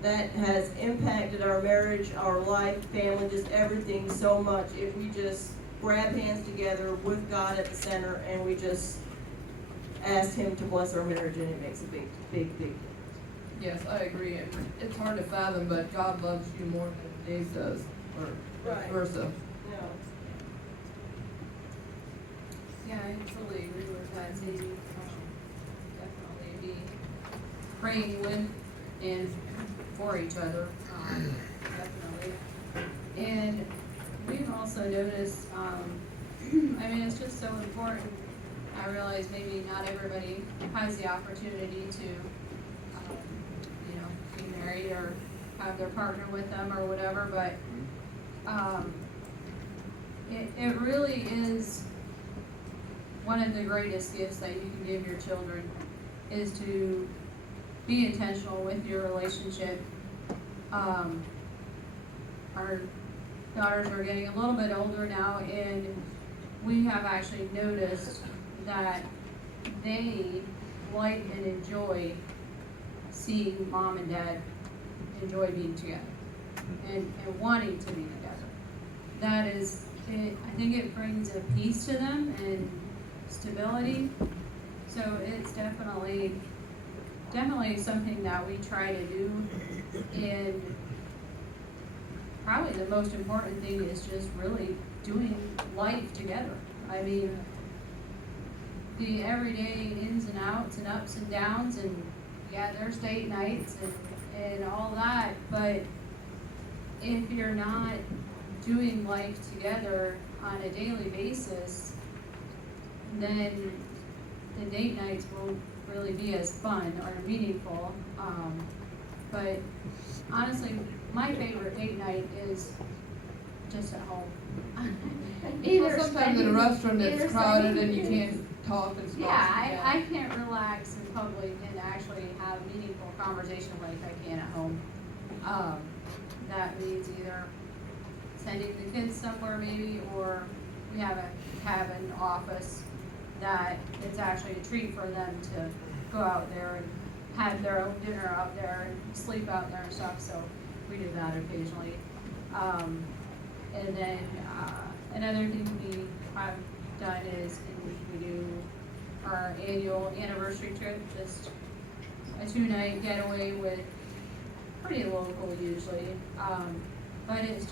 that has impacted our marriage, our life, family, just everything so much, if we just grab hands together with God at the center, and we just ask him to bless our marriage, and it makes a big, big, big difference. Yes, I agree. It's hard to fathom, but God loves you more than Dave does, or vice Right. versa. Yeah. Yeah, I totally agree with that, Sadie. Definitely be praying with and for each other, definitely. And we've also noticed, I mean, it's just so important. I realize maybe not everybody has the opportunity to, you know, be married or have their partner with them or whatever, but, it really is one of the greatest gifts that you can give your children, is to be intentional with your relationship. Our daughters are getting a little bit older now, and we have actually noticed that they like and enjoy seeing mom and dad enjoy being together and wanting to be together. That is, I think it brings a peace to them and stability. So it's definitely something that we try to do. And probably the most important thing is just really doing life together. I mean, the everyday ins and outs and ups and downs, and yeah, there's date nights and all that, but if you're not doing life together on a daily basis, then the date nights won't really be as fun or meaningful. But honestly, my favorite date night is just at home. Well, sometimes in a restaurant it's crowded and you can't talk and stuff. Yeah, I can't relax in public and actually have meaningful conversation like I can at home. That means either sending the kids somewhere maybe, or we have a cabin office that it's actually a treat for them to go out there and have their own dinner out there and sleep out there and stuff, so we do that occasionally. And then, another thing we have done is we do our annual anniversary trip, just a 2-night getaway with pretty local usually. But it's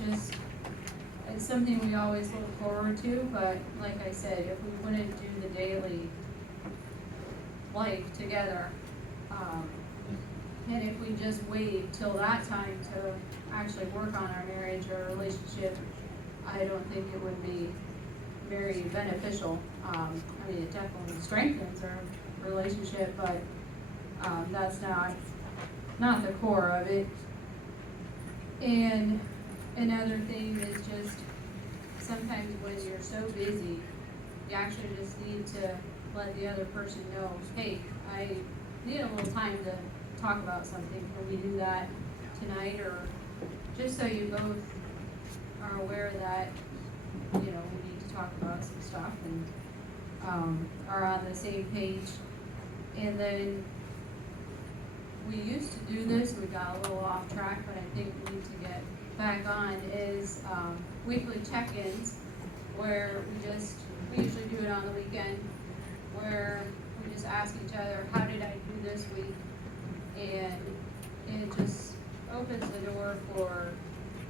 something we always look forward to, but like I said, if we wouldn't do the daily life together, and if we just wait till that time to actually work on our marriage or relationship, I don't think it would be very beneficial. I mean, it definitely strengthens our relationship, but that's not the core of it. And another thing is just sometimes when you're so busy, you actually just need to let the other person know, hey, I need a little time to talk about something. Can we do that tonight? Or just so you both are aware that, you know, we need to talk about some stuff and are on the same page. And then we used to do this, we got a little off track, but I think we need to get back on, is weekly check-ins, where we usually do it on the weekend, where we just ask each other, how did I do this week? And it just opens the door for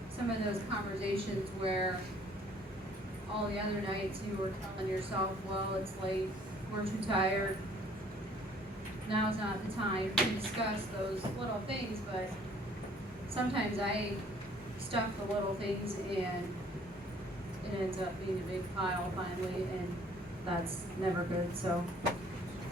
some of those conversations where all the other nights you were telling yourself, well, it's late, we're too tired, now's not the time to discuss those little things, but sometimes I stuff the little things and it ends up being a big pile finally, and that's never good. So,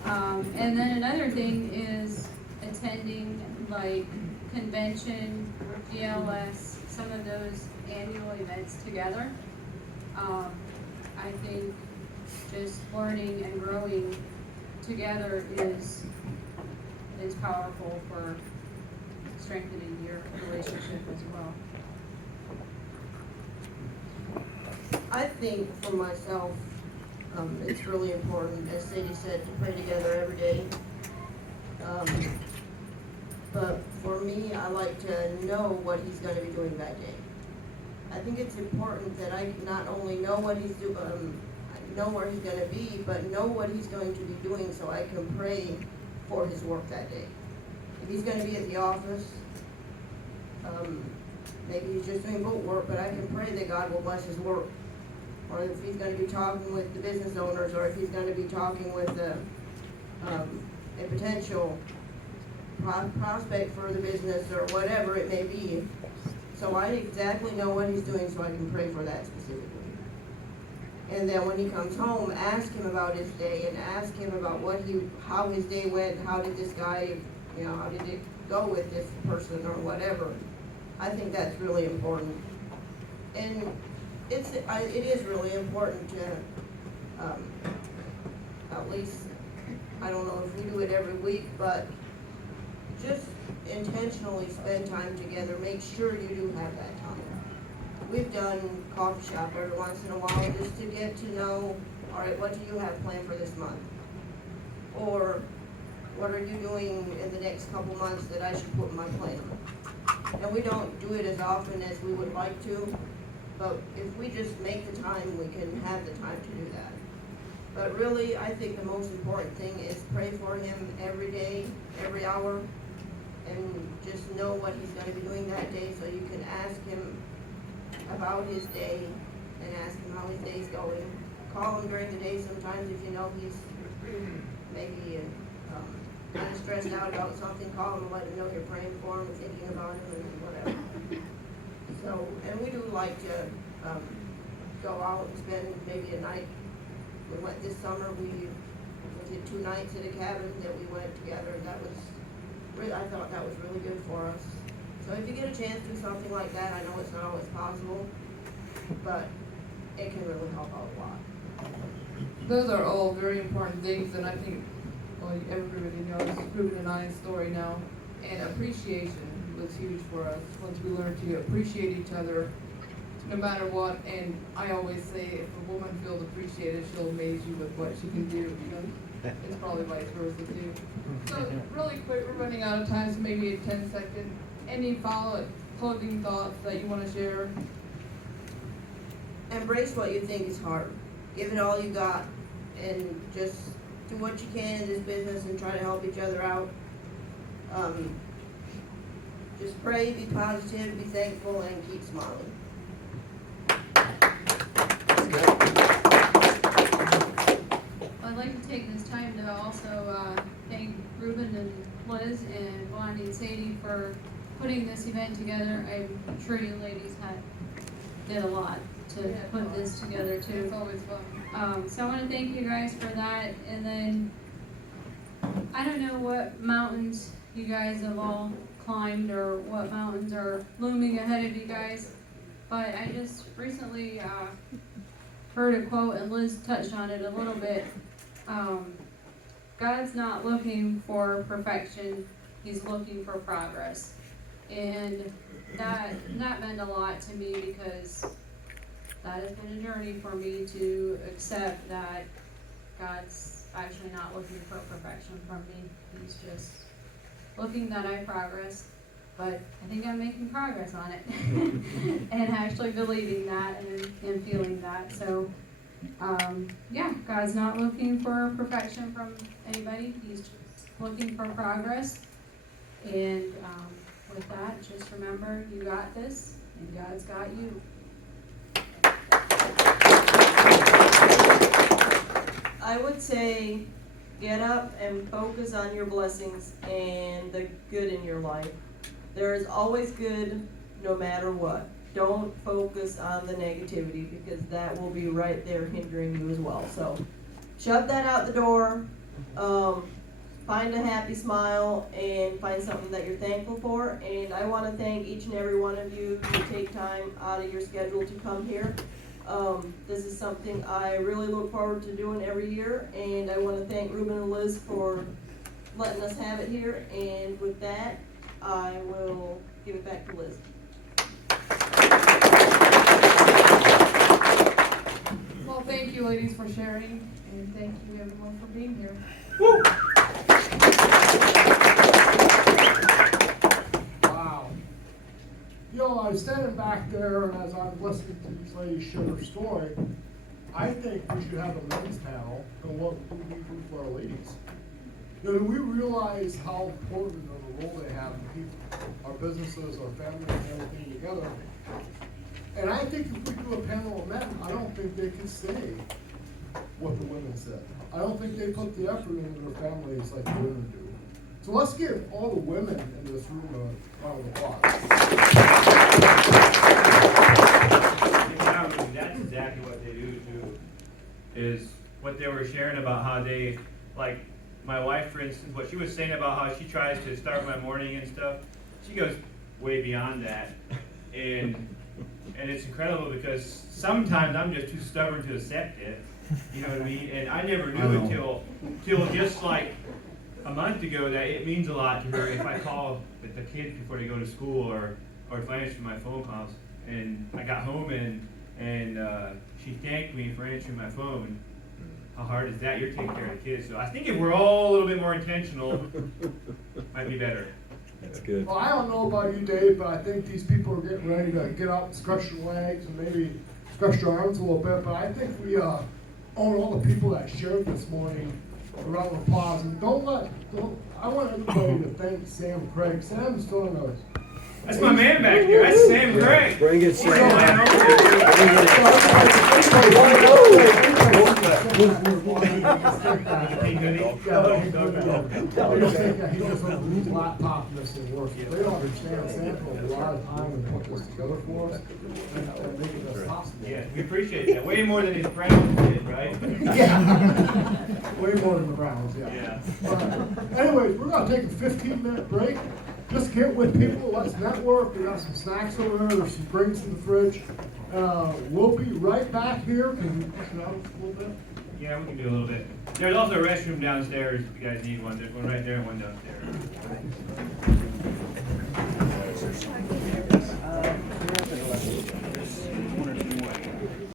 and then another thing is attending like convention, GLS, some of those annual events together. I think just learning and growing together is powerful for strengthening your relationship as well. I think for myself, it's really important, as Sadie said, to pray together every day. But for me, I like to know what he's going to be doing that day. I think it's important that I not only know what he's doing, know where he's going to be, but know what he's going to be doing so I can pray for his work that day. If he's going to be at the office, maybe he's just doing boat work, but I can pray that God will bless his work. Or if he's going to be talking with the business owners, or if he's going to be talking with a potential prospect for the business, or whatever it may be. So I exactly know what he's doing, so I can pray for that specifically. And then when he comes home, ask him about his day and ask him about how his day went, how did this guy, how did it go with this person or whatever. I think that's really important. And it is really important to, at least, I don't know if we do it every week, but just intentionally spend time together. Make sure you do have that time. We've done coffee shop every once in a while just to get to know, all right, what do you have planned for this month? Or what are you doing in the next couple months that I should put in my plan? And we don't do it as often as we would like to, but if we just make the time, we can have the time to do that. But really, I think the most important thing is pray for him every day, every hour, and just know what he's gonna be doing that day so you can ask him about his day and ask him how his day's going. Call him during the day sometimes if you know he's maybe kind of stressed out about something. Call him and let him know you're praying for him and thinking about him and whatever. So, and we do like to go out and spend maybe a night. We went this summer, we did 2 nights at a cabin that we went together, and that was really, I thought that was really good for us. So if you get a chance to do something like that, I know it's not always possible, but it can really help out a lot. Those are all very important things, and I think, well, everybody knows Ruben and I's story now. And appreciation was huge for us once we learned to appreciate each other no matter what. And I always say, if a woman feels appreciated, she'll amaze you with what she can do. It's probably vice versa too. So really quick, we're running out of time, so maybe a 10-second. Any follow-up closing thoughts that you want to share? Embrace what you think is hard. Give it all you got, and just do what you can in this business and try to help each other out. Just pray, be positive, be thankful, and keep smiling. I'd like to take this time to also thank Ruben and Liz and Blondie and Sadie for putting this event together. I'm sure you ladies did a lot to put this together too. It's always fun. So I want to thank you guys for that. And then I don't know what mountains you guys have all climbed or what mountains are looming ahead of you guys, but I just recently heard a quote, and Liz touched on it a little bit. God's not looking for perfection, he's looking for progress. And that meant a lot to me, because that has been a journey for me to accept that God's actually not looking for perfection from me. He's just looking that I progress, but I think I'm making progress on it. And actually believing that and feeling that. So yeah, God's not looking for perfection from anybody. He's just looking for progress. And with that, just remember, you got this, and God's got you. I would say get up and focus on your blessings and the good in your life. There is always good no matter what. Don't focus on the negativity, because that will be right there hindering you as well. So shove that out the door. Find a happy smile and find something that you're thankful for. And I want to thank each and every one of you who take time out of your schedule to come here. This is something I really look forward to doing every year, and I want to thank Ruben and Liz for letting us have it here. And with that, I will give it back to Liz. Well, thank you, ladies, for sharing, and thank you, everyone, for being here. Woo! Wow. I was standing back there, and as I'm listening to these ladies share their story, I think we should have a men's panel on what we do for our ladies. Do we realize how important of a role they have in keeping our businesses, our families, and everything together? And I think if we do a panel of men, I don't think they can say what the women said. I don't think they put the effort into their families like the women do. So let's give all the women in this room a round of applause. That's exactly what they do too, is what they were sharing about how they, like, my wife, for instance, what she was saying about how she tries to start my morning and stuff, she goes way beyond that. And it's incredible because sometimes I'm just too stubborn to accept it, you know what I mean? And I never knew until just like a month ago that it means a lot to her if I call the kids before they go to school or if I answer my phone calls. And I got home and she thanked me for answering my phone. How hard is that? You're taking care of the kids. So I think if we're all a little bit more intentional, might be better. That's good. Well, I don't know about you, Dave, but I think these people are getting ready to get up and stretch their legs and maybe stretch their arms a little bit. But I think we owe all the people that shared this morning a round of applause. And I want everybody to thank Sam Craig. Sam's doing a... That's my man back here. That's Sam Craig. Bring it, He's Sam. flying over here. He's laptop missing work. They don't understand Sam put a lot of time and put this together for us and making this possible. Yeah, we appreciate that. Way more than his Browns did, right? Yeah. Way more than the Browns, yeah. Yeah. All right. Anyways, we're gonna take a 15-minute break. Just get with people, let's network. We got some snacks over there, there's some drinks in the fridge. We'll be right back here. Can you push it out a little bit? Yeah, we can do a little bit. There's also a restroom downstairs if you guys need one. There's one right there and one downstairs.